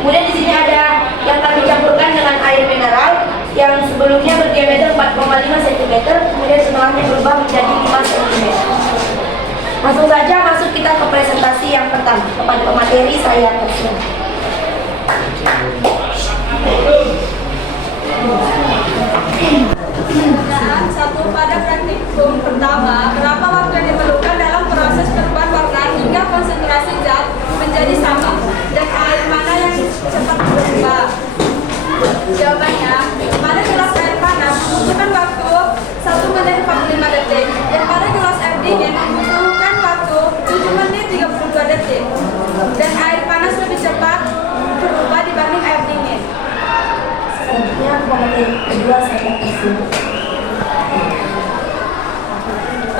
Kemudian di sini ada yang kami campurkan dengan air mineral yang sebelumnya berdiameter 4,5 cm, kemudian setelahnya berubah menjadi 5 cm. Langsung saja masuk kita ke presentasi yang pertama. Kepada pemateri saya persilakan. Satu, pada praktikum pertama, berapa waktu yang diperlukan dalam proses perubahan warna hingga konsentrasi zat menjadi sama, dan air mana yang cepat berubah? Jawabannya, pada gelas air panas membutuhkan waktu 1 menit 45 detik, dan pada gelas air dingin membutuhkan waktu 7 menit 32 detik, dan air panas lebih cepat berubah dibanding air dingin. Selanjutnya pemateri kedua saya persilakan.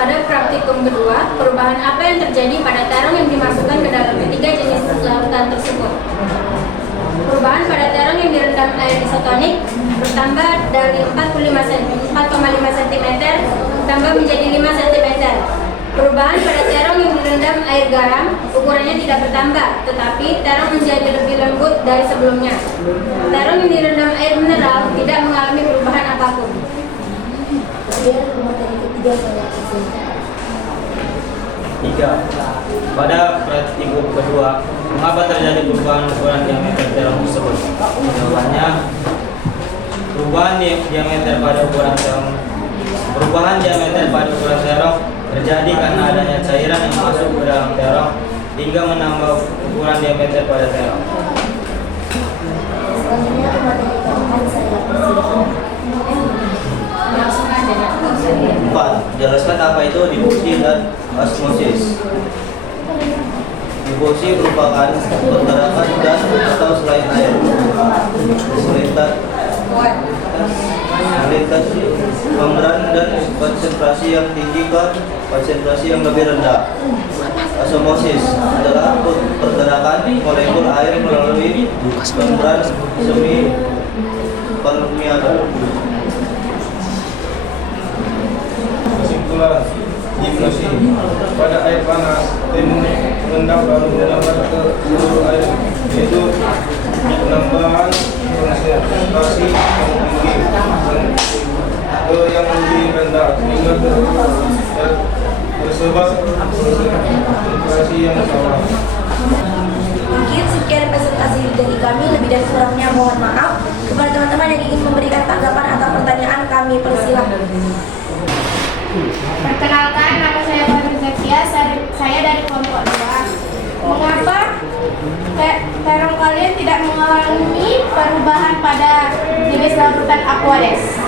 Pada praktikum kedua, perubahan apa yang terjadi pada terong yang dimasukkan ke dalam ketiga jenis larutan tersebut? Perubahan pada terong yang direndam air isotonik bertambah dari 4,5 cm tambah menjadi 5 cm. Perubahan pada terong yang direndam air garam ukurannya tidak bertambah, tetapi terong menjadi lebih lembut dari sebelumnya. Terong yang direndam air mineral tidak mengalami perubahan apapun. Tiga. Pada praktikum kedua, mengapa terjadi perubahan ukuran diameter terong tersebut? Jawabannya, perubahan diameter pada ukuran terong terjadi karena adanya cairan yang masuk ke dalam terong hingga menambah ukuran diameter pada terong. Selanjutnya pemateri keempat saya persilakan. 4. Jelaskan apa itu difusi dan osmosis. Difusi merupakan pergerakan gas atau selain air melintas membran dan konsentrasi yang tinggi ke konsentrasi yang lebih rendah. Osmosis adalah pergerakan molekul air melalui membran semi permeabel. Kesimpulan, difusi pada air panas timbul rendam baru menambah ke seluruh air, yaitu penambahan konsentrasi yang tinggi ke yang lebih rendah hingga tersebar konsentrasi yang sama. Mungkin sekian presentasi dari kami, lebih dan kurangnya mohon maaf. Kepada teman-teman yang ingin memberikan tanggapan atau pertanyaan, kami persilahkan. Perkenalkan, nama saya Fahri Zakia, saya dari kelompok 2. Mengapa terong kalian tidak mengalami perubahan pada jenis larutan Aquades?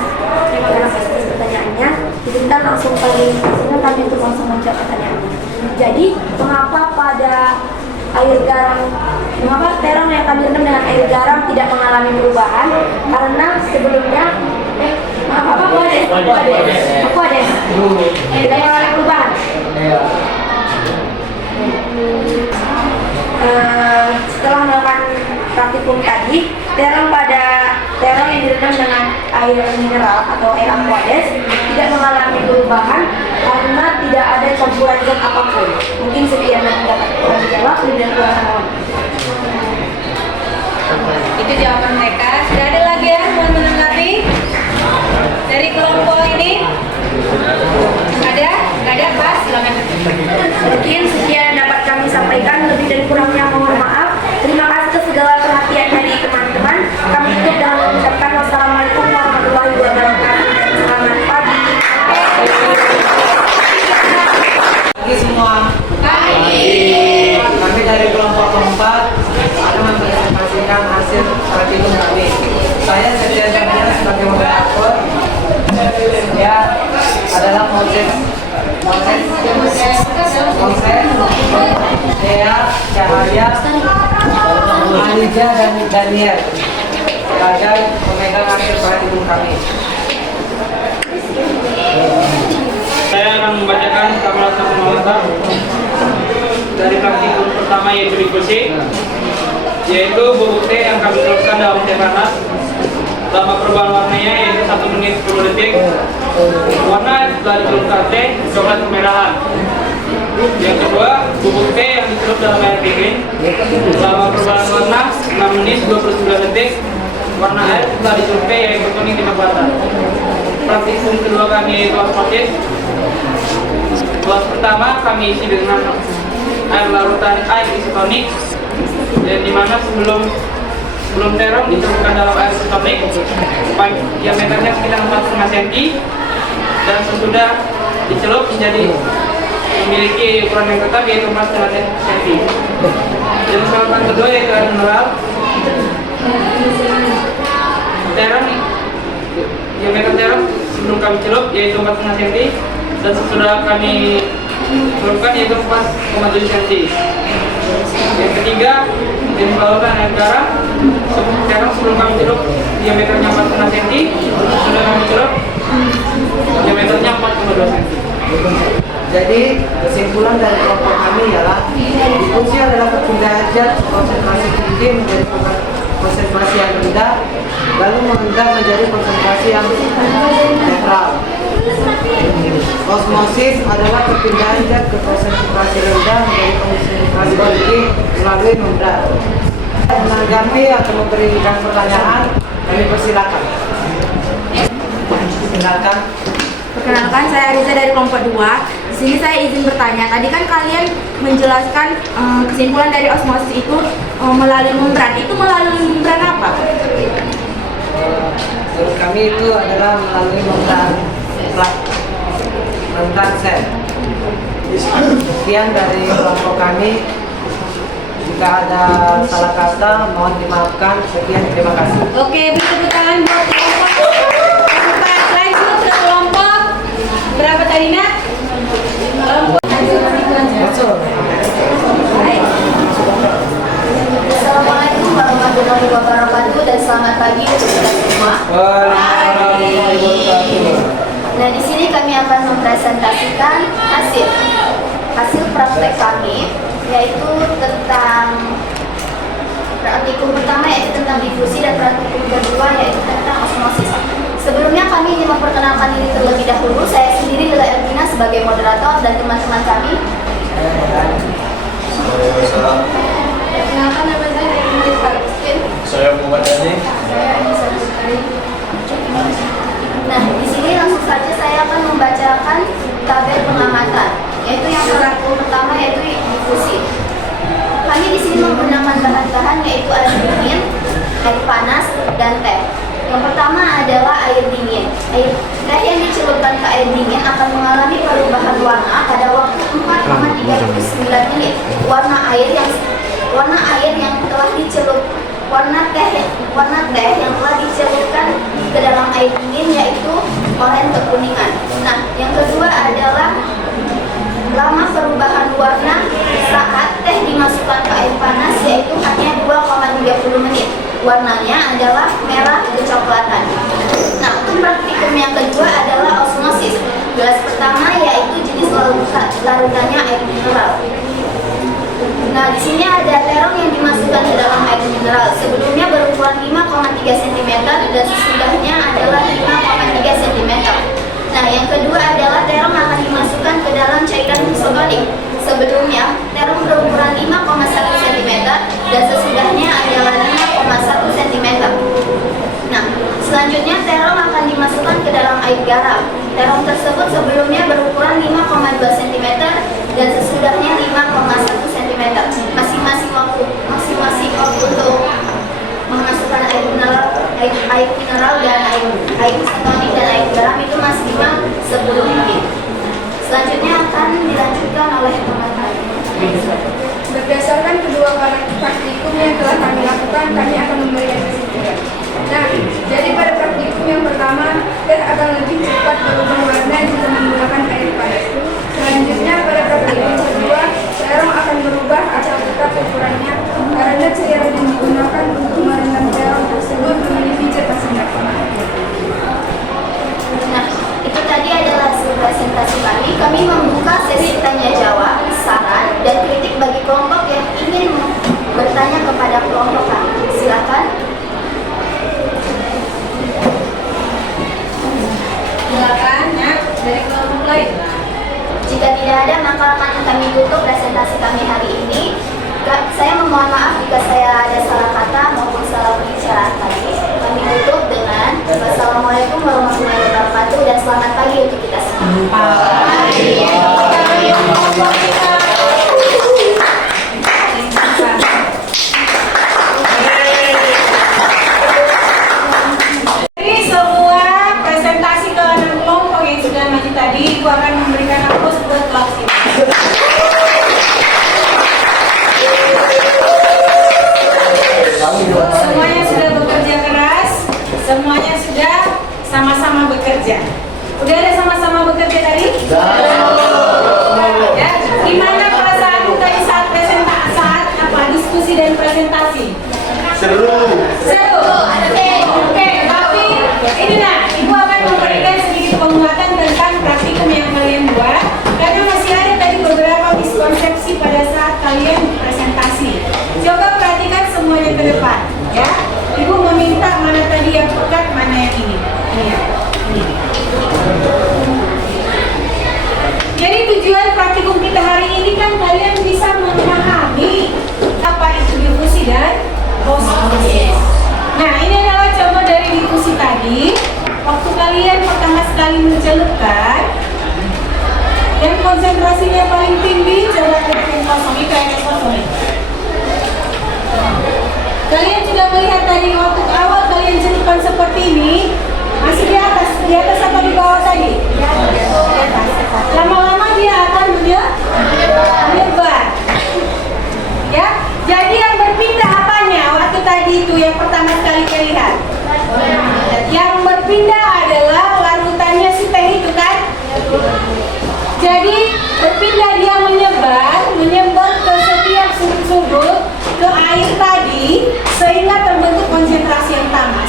Terima kasih atas pertanyaannya. Kita langsung kami untuk langsung menjawab pertanyaannya. Jadi, mengapa terong yang kami rendam dengan air garam tidak mengalami perubahan? Karena sebelumnya Aquades tidak mengalami perubahan. Setelah melakukan praktikum tadi, terong yang direndam dengan air mineral atau air Aquades tidak mengalami perubahan karena tidak ada campuran zat apapun. Mungkin sekian yang dapat kami jawab, dan kurang mohon. Itu jawaban mereka. Sudah ada lagi ya mohon menanggapi dari kelompok ini? Ada? Nggak ada? Pas? Silakan. Mungkin sekian dapat kami sampaikan, lebih dan kurangnya mohon maaf. Terima kasih atas segala perhatian dari teman-teman. Kami tutup dengan mengucapkan wassalamualaikum warahmatullahi wabarakatuh dan selamat pagi. Pagi semua. Kami dari kelompok keempat akan mempresentasikan hasil praktikum kami. Saya Setia Sabina sebagai moderator. Ya adalah Moses, Dea, Cahaya, Alija dan Daniel sebagai pemegang hasil praktikum kami. Saya akan membacakan ramalan pengawasan dari praktikum pertama, yaitu difusi, yaitu bubuk teh yang kami teruskan dalam teh panas Lama perubahan warnanya yaitu 1 menit 10 detik. Warna setelah dicelupkan teh coklat kemerahan. Yang kedua, bubuk teh yang dicelup dalam air dingin. Lama perubahan warna 6 menit 29 detik. Warna air setelah dicelup teh yaitu kuning kecoklatan. Praktikum kedua kami yaitu osmosis. Kelas pertama kami isi dengan air larutan air isotonik, dan dimana sebelum terong dicelupkan dalam air isotonik, diameternya sekitar 4,5 cm, dan sesudah dicelup menjadi memiliki ukuran yang tetap yaitu 4,5 cm. Jenis larutan kedua yaitu air mineral. Terong diameter terong sebelum kami celup yaitu 4,5 cm, dan sesudah kami celupkan yaitu 4,7 cm. Yang ketiga, jenis larutan air garam. Terong sebelum kami celup diameternya 4,5 cm, sesudah kami celup diameternya 4,2 cm. Jadi kesimpulan dari kelompok kami ialah difusi adalah perpindahan zat konsentrasi tinggi menjadi konsentrasi yang rendah, lalu mengendap menjadi konsentrasi yang netral. Osmosis adalah perpindahan zat ke konsentrasi rendah menjadi konsentrasi tinggi melalui membran. Menanggapi atau memberikan pertanyaan, kami persilakan. Silakan. Perkenalkan, saya Ariza dari kelompok 2. Di sini saya izin bertanya. Tadi kan kalian menjelaskan kesimpulan dari osmosis itu melalui membran. Itu melalui membran apa? Menurut kami itu adalah melalui membran sel. Sekian dari kelompok kami. Jika ada salah kata, mohon dimaafkan. Sekian, terima kasih. Oke, beri tepuk tangan buat kelompok. Lanjut ke kelompok berapa tadi, Nak? Assalamualaikum warahmatullahi wabarakatuh dan selamat pagi untuk kita semua. Nah, di sini kami akan mempresentasikan hasil praktek kami, yaitu tentang praktikum pertama yaitu tentang difusi, dan praktikum kedua yaitu tentang osmosis. Sebelumnya kami ingin memperkenalkan diri terlebih dahulu. Saya sendiri Lila Ervina sebagai moderator dan teman-teman kami. Perkenalkan, nama saya Emily Fariskin. Saya Muhammad Yani. Saya Anissa Bustari. Nah, di sini langsung saja saya akan membacakan tabel pengamatan, yaitu yang pertama yaitu difusi. Kami di sini menggunakan bahan-bahan yaitu air dingin, air panas, dan teh. Yang pertama adalah air dingin. Teh yang dicelupkan ke air dingin akan mengalami perubahan warna pada waktu 4,39 menit. Warna air yang telah dicelup warna teh yang telah dicelupkan ke dalam air dingin yaitu oranye kekuningan. Nah, yang kedua adalah lama perubahan warna saat teh dimasukkan ke air panas yaitu hanya 2,30 menit. Warnanya adalah merah kecoklatan. Nah, untuk praktikum yang kedua adalah osmosis. Gelas pertama yaitu jenis larutannya air mineral. Nah, di sini ada terong yang dimasukkan ke dalam air mineral. Sebelumnya berukuran 5,3 cm dan sesudahnya adalah 5,3 cm. Nah, yang kedua adalah terong akan dimasukkan ke dalam cairan isotonik. Sebelumnya, terong berukuran 5,1 cm dan sesudahnya adalah 5,1 cm. Nah, selanjutnya terong akan dimasukkan ke dalam air garam. Terong tersebut sebelumnya berukuran 5,2 cm dan sesudahnya 5,1 cm. Masing-masing waktu untuk memasukkan air mineral dan air isotonik dan air garam itu maksimal 10 menit. Selanjutnya akan dilanjutkan oleh teman-teman. Berdasarkan kedua praktikum yang telah kami lakukan, kami akan memberikan kesimpulan. Nah, jadi pada praktikum yang pertama, teh akan lebih cepat berubah warna jika menggunakan air panas. Selanjutnya pada praktikum kedua, terong akan berubah atau tetap ukurannya karena cairan yang digunakan untuk merendam terong tersebut memiliki cetak sengat. Nah, itu tadi adalah hasil presentasi kami. Kami membuka sesi tanya jawab, saran, dan kritik bagi kelompok yang ingin bertanya kepada kelompok kami. Silakan. tidak ada, maka akan kami tutup presentasi kami hari ini. Saya memohon maaf jika saya ada salah kata maupun salah pembicaraan tadi. Kami tutup dengan wassalamualaikum warahmatullahi wabarakatuh dan selamat pagi untuk kita semua. Jadi semua presentasi ke 6 kelompok yang sudah maju tadi, Ibu akan memberikan aplaus buat kelas ini. Semuanya sudah bekerja keras, semuanya sudah sama-sama bekerja. Udah ada sama-sama bekerja tadi? Ya, gimana perasaan tadi saat diskusi dan presentasi? Seru. Oke, tapi ini Ibu akan memberikan sedikit penguatan tentang praktikum yang kalian buat, karena masih ada tadi beberapa miskonsepsi pada saat kalian presentasi. Coba perhatikan semuanya ke depan, ya. Ibu meminta mana tadi yang pekat, mana yang ini. Ini ya. Ini. Jadi tujuan praktikum kita hari ini kan kalian bisa memahami apa itu difusi dan osmosis. Nah, ini adalah contoh dari difusi tadi. Waktu kalian pertama sekali mencelupkan, yang konsentrasinya paling tinggi, coba ketik kosong itu yang kosong. Kalian sudah melihat tadi waktu awal kalian celupkan seperti ini, masih di atas apa di bawah tadi? Di atas. Lama-lama dia akan menyebar. Ya, jadi yang berpindah apanya? Waktu tadi itu yang pertama sekali terlihat. Yang berpindah adalah larutannya si teh itu kan? Jadi berpindah dia menyebar ke setiap sudut-sudut ke air tadi sehingga terbentuk konsentrasi yang sama.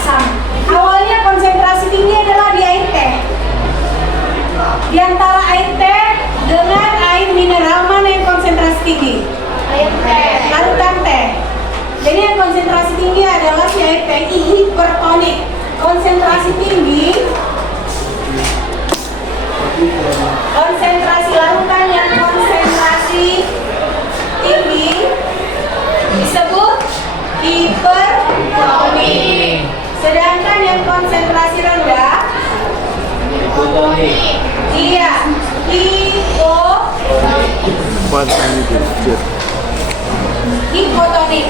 Awalnya konsentrasi tinggi adalah di air teh. Di antara air teh dengan air mineral mana yang konsentrasi tinggi? Air teh. Larutan teh. Jadi yang konsentrasi tinggi adalah si air teh hipertonik. Konsentrasi tinggi. Konsentrasi larutan yang konsentrasi tinggi disebut hipertonik. Sedangkan yang konsentrasi rendah hipotonik. Iya, hipotonik.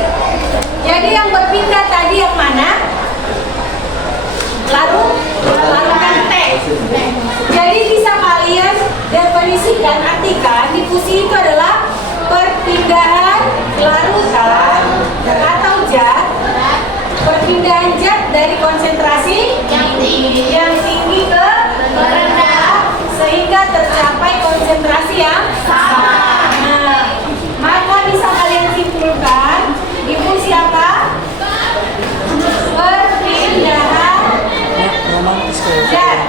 Jadi yang berpindah tadi yang mana? Larutan teh. Jadi bisa kalian definisikan, artikan difusi itu adalah perpindahan larutan atau zat, perpindahan zat dari konsentrasi yang tinggi ke rendah sehingga tercapai konsentrasi yang sama. Nah, maka bisa kalian simpulkan difusi apa? Perpindahan zat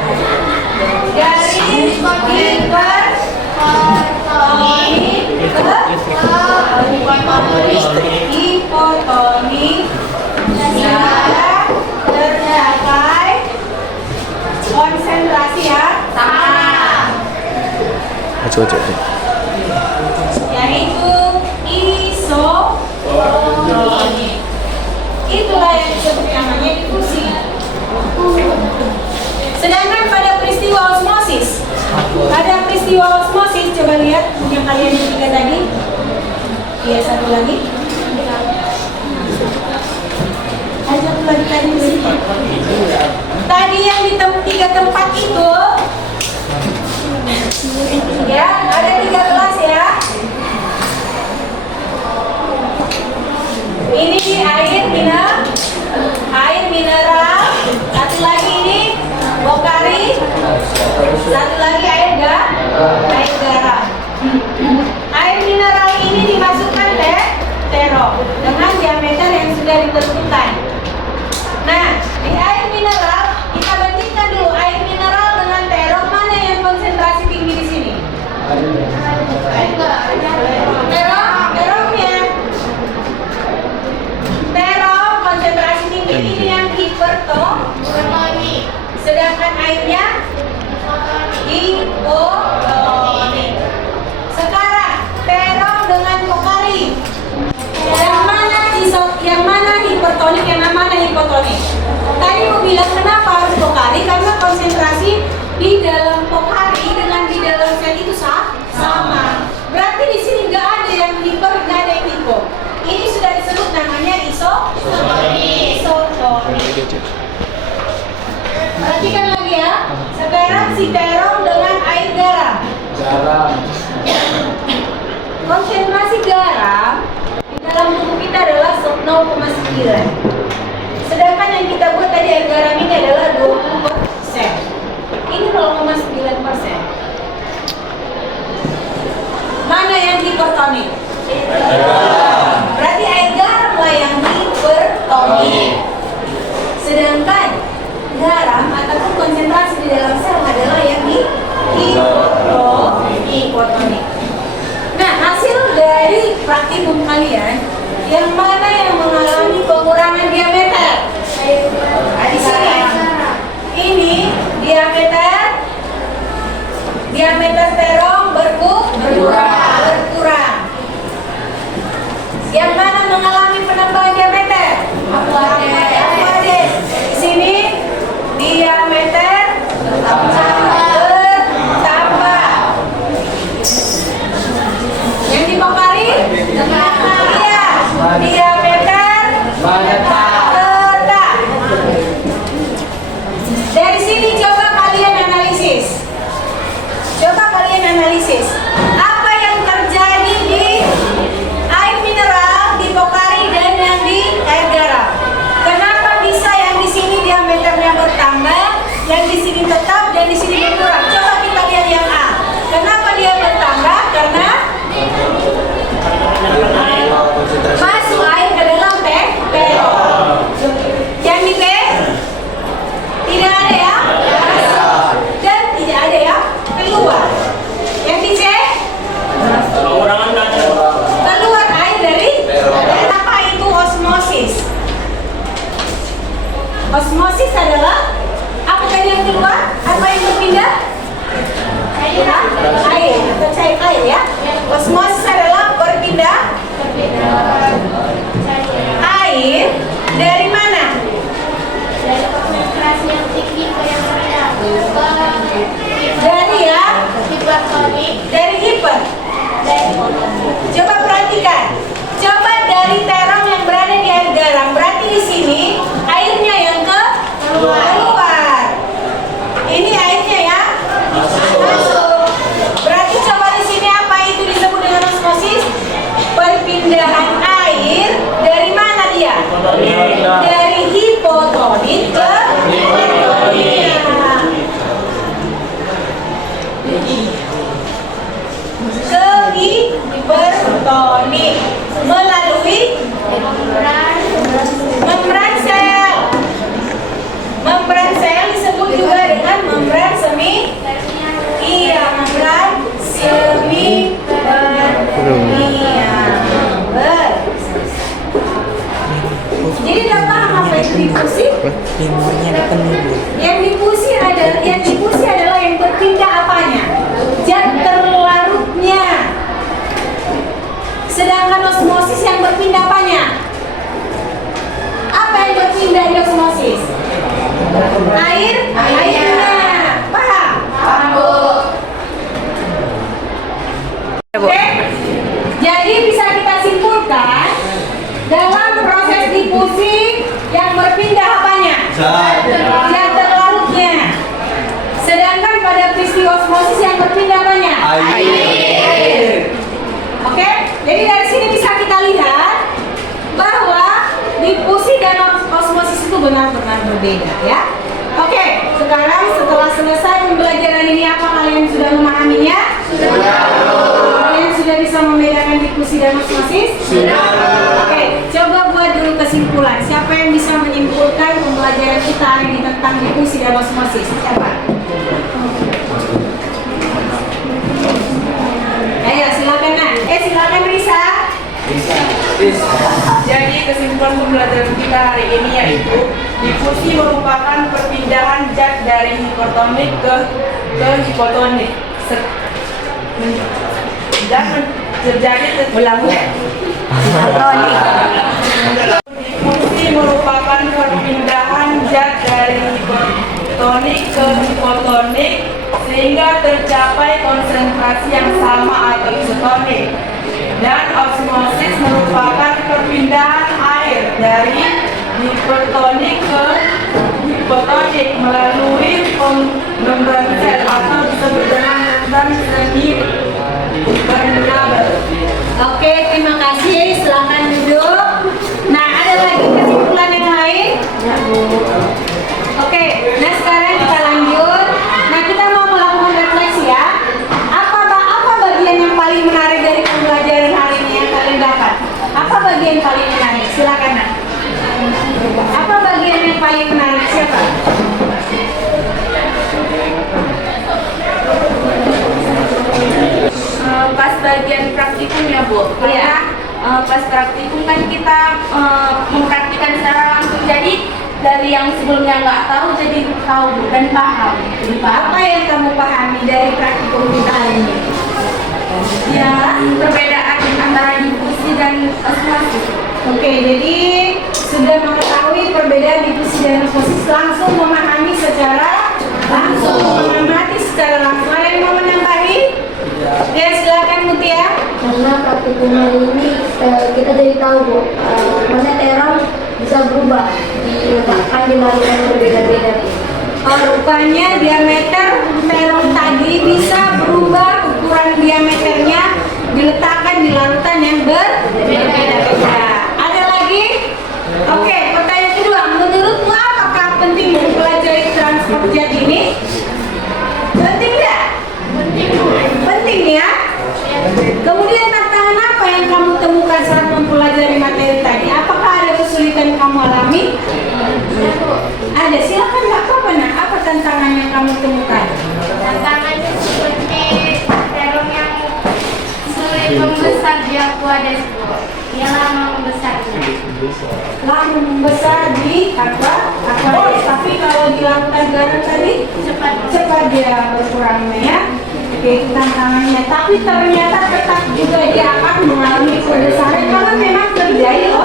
dari hipertonik ke hipotonik sehingga tercapai konsentrasi yang sama, yaitu isotonik. Itulah yang disebut namanya difusi. Sedangkan pada peristiwa osmosis, coba lihat yang kalian ketiga tadi. Iya, satu lagi. Satu lagi tadi. Tadi yang di tiga tempat itu, ya ada 3 gelas ya. Ini air mineral, satu lagi ini bokari, satu lagi air garam. Air mineral ini dimasukkan terok dengan diameter yang sudah ditentukan. Nah, di air mineral kita bandingkan dulu air mineral dengan terok, mana yang konsentrasi tinggi di sini? Terok konsentrasi tinggi ini yang hipertonik. Sedangkan airnya hipotonik. tadi mau bilang kenapa harus Pocari, karena konsentrasi di dalam Pocari dengan di dalam sel itu sama. Berarti di sini nggak ada yang hiper, nggak ada yang hipo. Ini sudah disebut namanya isotonik. Perhatikan lagi ya. Sekarang si terong dengan air garam. Konsentrasi garam di dalam tubuh kita adalah 0,9. Sedangkan yang kita buat tadi air garam ini adalah 20%. Ini 0,9%. Mana yang hipertonik? Berarti air garam lah yang hipertonik. Sedangkan garam ataupun konsentrasi di dalam sel adalah yang hipotonik. Nah, hasil dari praktikum kalian, yang mana yang mengalami pengurangan diameter? Nah, di sini. Ini diameter terong berkurang. Yang mana mengalami penambahan diameter? Aquades. Di sini diameter bertambah. Yang di Pocari? Iya. Diameter rendah. Dari sini coba kalian analisis. Apa yang terjadi di air mineral, di Pocari dan yang di air garam? Kenapa bisa yang di sini diameternya bertambah, yang di sini tetap dan di sini berkurang? Coba kita lihat yang A. Kenapa dia bertambah? Karena masuk air ke dalam terong. Yang di B tidak ada ya, dan tidak ada ya keluar. Yang di C keluar air dari apa itu osmosis? Osmosis adalah apa tadi yang keluar? Apa yang berpindah? Air atau cair air ya. Osmosis adalah berpindah air dari mana? Dari konsentrasi yang tinggi ke yang rendah. Dari ya? Hipertonik. Dari hiper. Coba perhatikan. Coba dari terong yang berada di air garam. Berarti di sini airnya yang keluar. Ini airnya ya masuk. Berarti coba di sini apa itu disebut dengan osmosis? Perpindahan air dari mana dia? Dari hipotonik ke hipertonik. Ke hipertonik melalui membran sel. Membran sel disebut juga dengan membran semi. Iya, membran semi permeabel. Jadi udah paham apa itu difusi? Yang difusi adalah yang berpindah apanya? Zat terlarutnya. Sedangkan osmosis yang berpindah apanya? Apa yang berpindah di osmosis? Airnya. Paham? Paham, Bu. Oke. Jadi bisa kita simpulkan dalam proses difusi yang berpindah apanya? Zat terlarutnya. Sedangkan pada peristiwa osmosis yang berpindah apanya? Air. Oke? Jadi dari sini bisa kita lihat bahwa difusi dan osmosis itu benar-benar berbeda ya. Oke, sekarang setelah selesai pembelajaran ini apa kalian sudah memahaminya? Sudah. Kalian sudah bisa membedakan difusi dan osmosis? Sudah. Oke, coba buat dulu kesimpulan. Siapa yang bisa menyimpulkan pembelajaran kita hari ini tentang difusi dan osmosis? Siapa? Ayo silakan Nan. Silakan Risa. Jadi kesimpulan pembelajaran kita hari ini yaitu difusi merupakan perpindahan zat dari hipertonik ke hipotonik. Dan terjadi difusi merupakan perpindahan zat dari hipertonik ke hipotonik sehingga tercapai konsentrasi yang sama atau isotonik. Dan osmosis merupakan perpindahan air dari hipertonik ke hipotonik melalui membran sel atau disebut dengan membran semi permeabel. Oke, terima kasih. Silakan duduk. Nah, ada lagi kesimpulan yang lain? Ya, Bu. Oke, nah sekarang kita lanjut. Nah, kita mau melakukan refleksi ya. Apa bagian yang paling menarik dari pembelajaran hari ini yang kalian dapat? Apa bagian paling menarik? Silakan, Nak. Apa bagian yang paling menarik? Siapa? Pas bagian praktikum ya, Bu. Karena pas praktikum kan kita mempraktikkan secara langsung, jadi dari yang sebelumnya nggak tahu jadi tahu dan paham. Apa yang kamu pahami dari praktikum kita hari ini? Ya, perbedaan antara difusi dan osmosis. Oke, jadi sudah mengetahui perbedaan difusi dan osmosis, langsung memahami secara langsung, mengamati secara langsung. Ada yang mau menambahi? Ya, silakan Mutia. Karena praktikum hari ini kita jadi tahu Bu, mana terong bisa berubah diletakkan di larutan yang berbeda-beda. Rupanya diameter terong tadi bisa berubah, ukuran diameternya diletakkan di larutan yang berbeda-beda. Ada lagi? Oke, pertanyaan kedua, menurutmu apakah penting mempelajari transport zat ini? Penting nggak? Penting ya. Kemudian tantangan apa yang kamu temukan saat mempelajari materi tadi? Apakah ada kesulitan yang kamu alami? Ada, silakan Mbak apa nah? Apa tantangan yang kamu temukan? Tantangannya seperti terong yang sulit membesar di aquadesco. Dia lama membesarnya. Lama membesar di aquadesco. Tapi kalau di larutan garam tadi cepat dia berkurangnya ya. Oke, itu tantangannya. Tapi ternyata tetap juga dia akan mengalami pembesaran kalau memang terjadi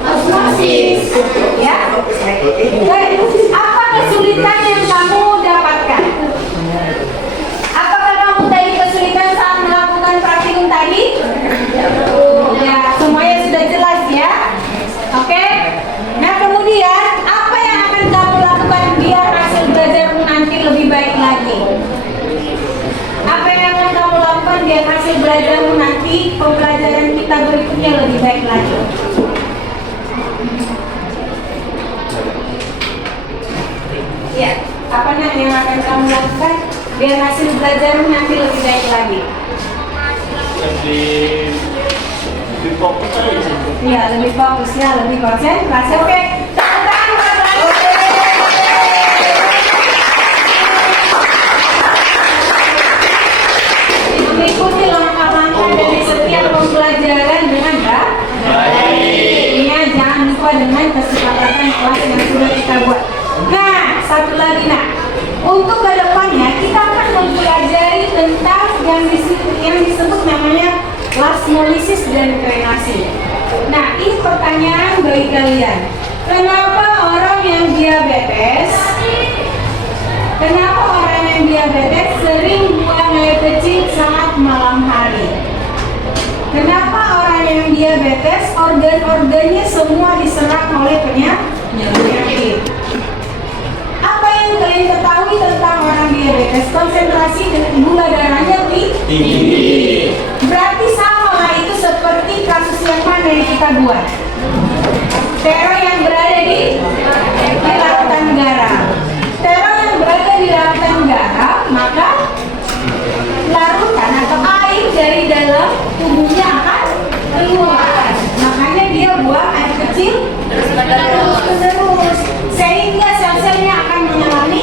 osmosis. Ya. Baik, apa kesulitan yang kamu dapatkan? Apakah kamu tadi kesulitan saat melakukan praktikum tadi? Ya, semuanya sudah jelas ya. Oke. Nah, kemudian apa yang akan kamu lakukan biar hasil belajarmu nanti lebih baik lagi? Apa yang akan kamu lakukan biar hasil belajarmu nanti pembelajaran kita berikutnya lebih baik lagi? Ya, apa yang akan kamu lakukan biar hasil belajarmu nanti lebih baik lagi? Lebih fokus aja sih. Iya, lebih fokus ya, lebih konsentrasi. Oke, tangan mengikuti langkah-langkah dari setiap pembelajaran dengan baik. Ini jangan lupa dengan kesepakatan kelas yang sudah kita buat. Nah, satu lagi nak, untuk kedepannya kita akan mempelajari tentang yang disebut namanya plasmolisis dan krenasi. Nah, ini pertanyaan bagi kalian. Kenapa orang yang diabetes sering buang air kecil saat malam hari? Kenapa orang yang diabetes organ-organnya semua diserang oleh penyakit? Apa yang kalian ketahui tentang orang diabetes? Konsentrasi gula darahnya tinggi. Berarti sama lah, itu seperti kasus yang mana yang kita buat? Terong yang berada di lautan garam. Terong yang berada di lautan garam, maka larutan atau air dari dalam tubuhnya akan keluar. Makanya dia buang air kecil terus, sehingga sel-selnya akan mengalami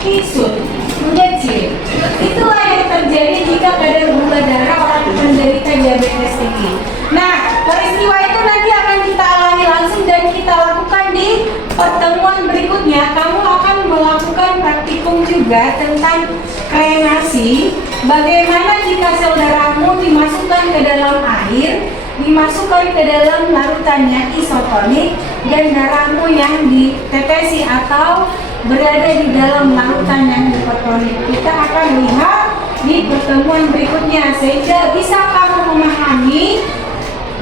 kisut, mengecil. Itulah yang terjadi jika kadar gula darah orang menderita diabetes tinggi. Nah, peristiwa itu nanti akan kita alami langsung dan kita lakukan di pertemuan berikutnya. Kamu akan melakukan praktikum juga tentang krenasi. Bagaimana jika sel darahmu dimasukkan ke dalam air, dimasukkan ke dalam larutannya isotonik, dan darahmu yang ditetesi atau berada di dalam larutan yang hipertonik. Kita akan lihat di pertemuan berikutnya, sehingga bisa kamu memahami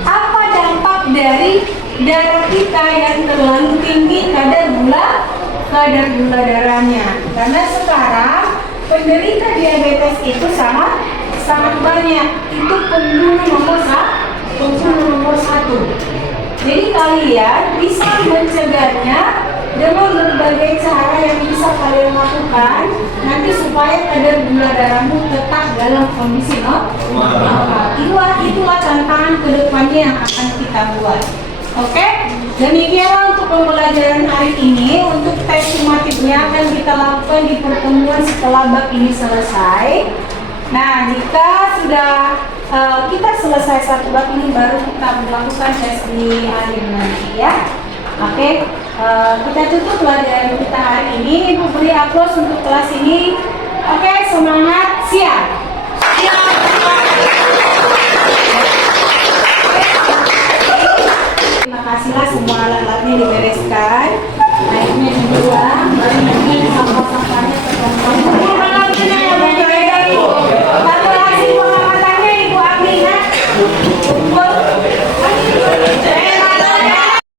apa dampak dari darah kita yang terlalu tinggi kadar gula darahnya. Karena sekarang penderita diabetes itu sangat banyak. Itu pembunuh nomor satu. Jadi kalian bisa mencegahnya dengan berbagai cara yang bisa kalian lakukan nanti supaya kadar gula darahmu tetap dalam kondisi normal. Itulah tantangan kedepannya yang akan kita buat. Oke, demikianlah untuk pembelajaran hari ini. Untuk tes sumatifnya akan kita lakukan di pertemuan setelah bab ini selesai. Nah, jika sudah kita selesai satu bab ini, baru kita melakukan tes di akhir nanti ya. Oke, kita tutup pelajaran kita hari ini. Ibu beri aplaus untuk kelas ini. Oke, semangat, siap.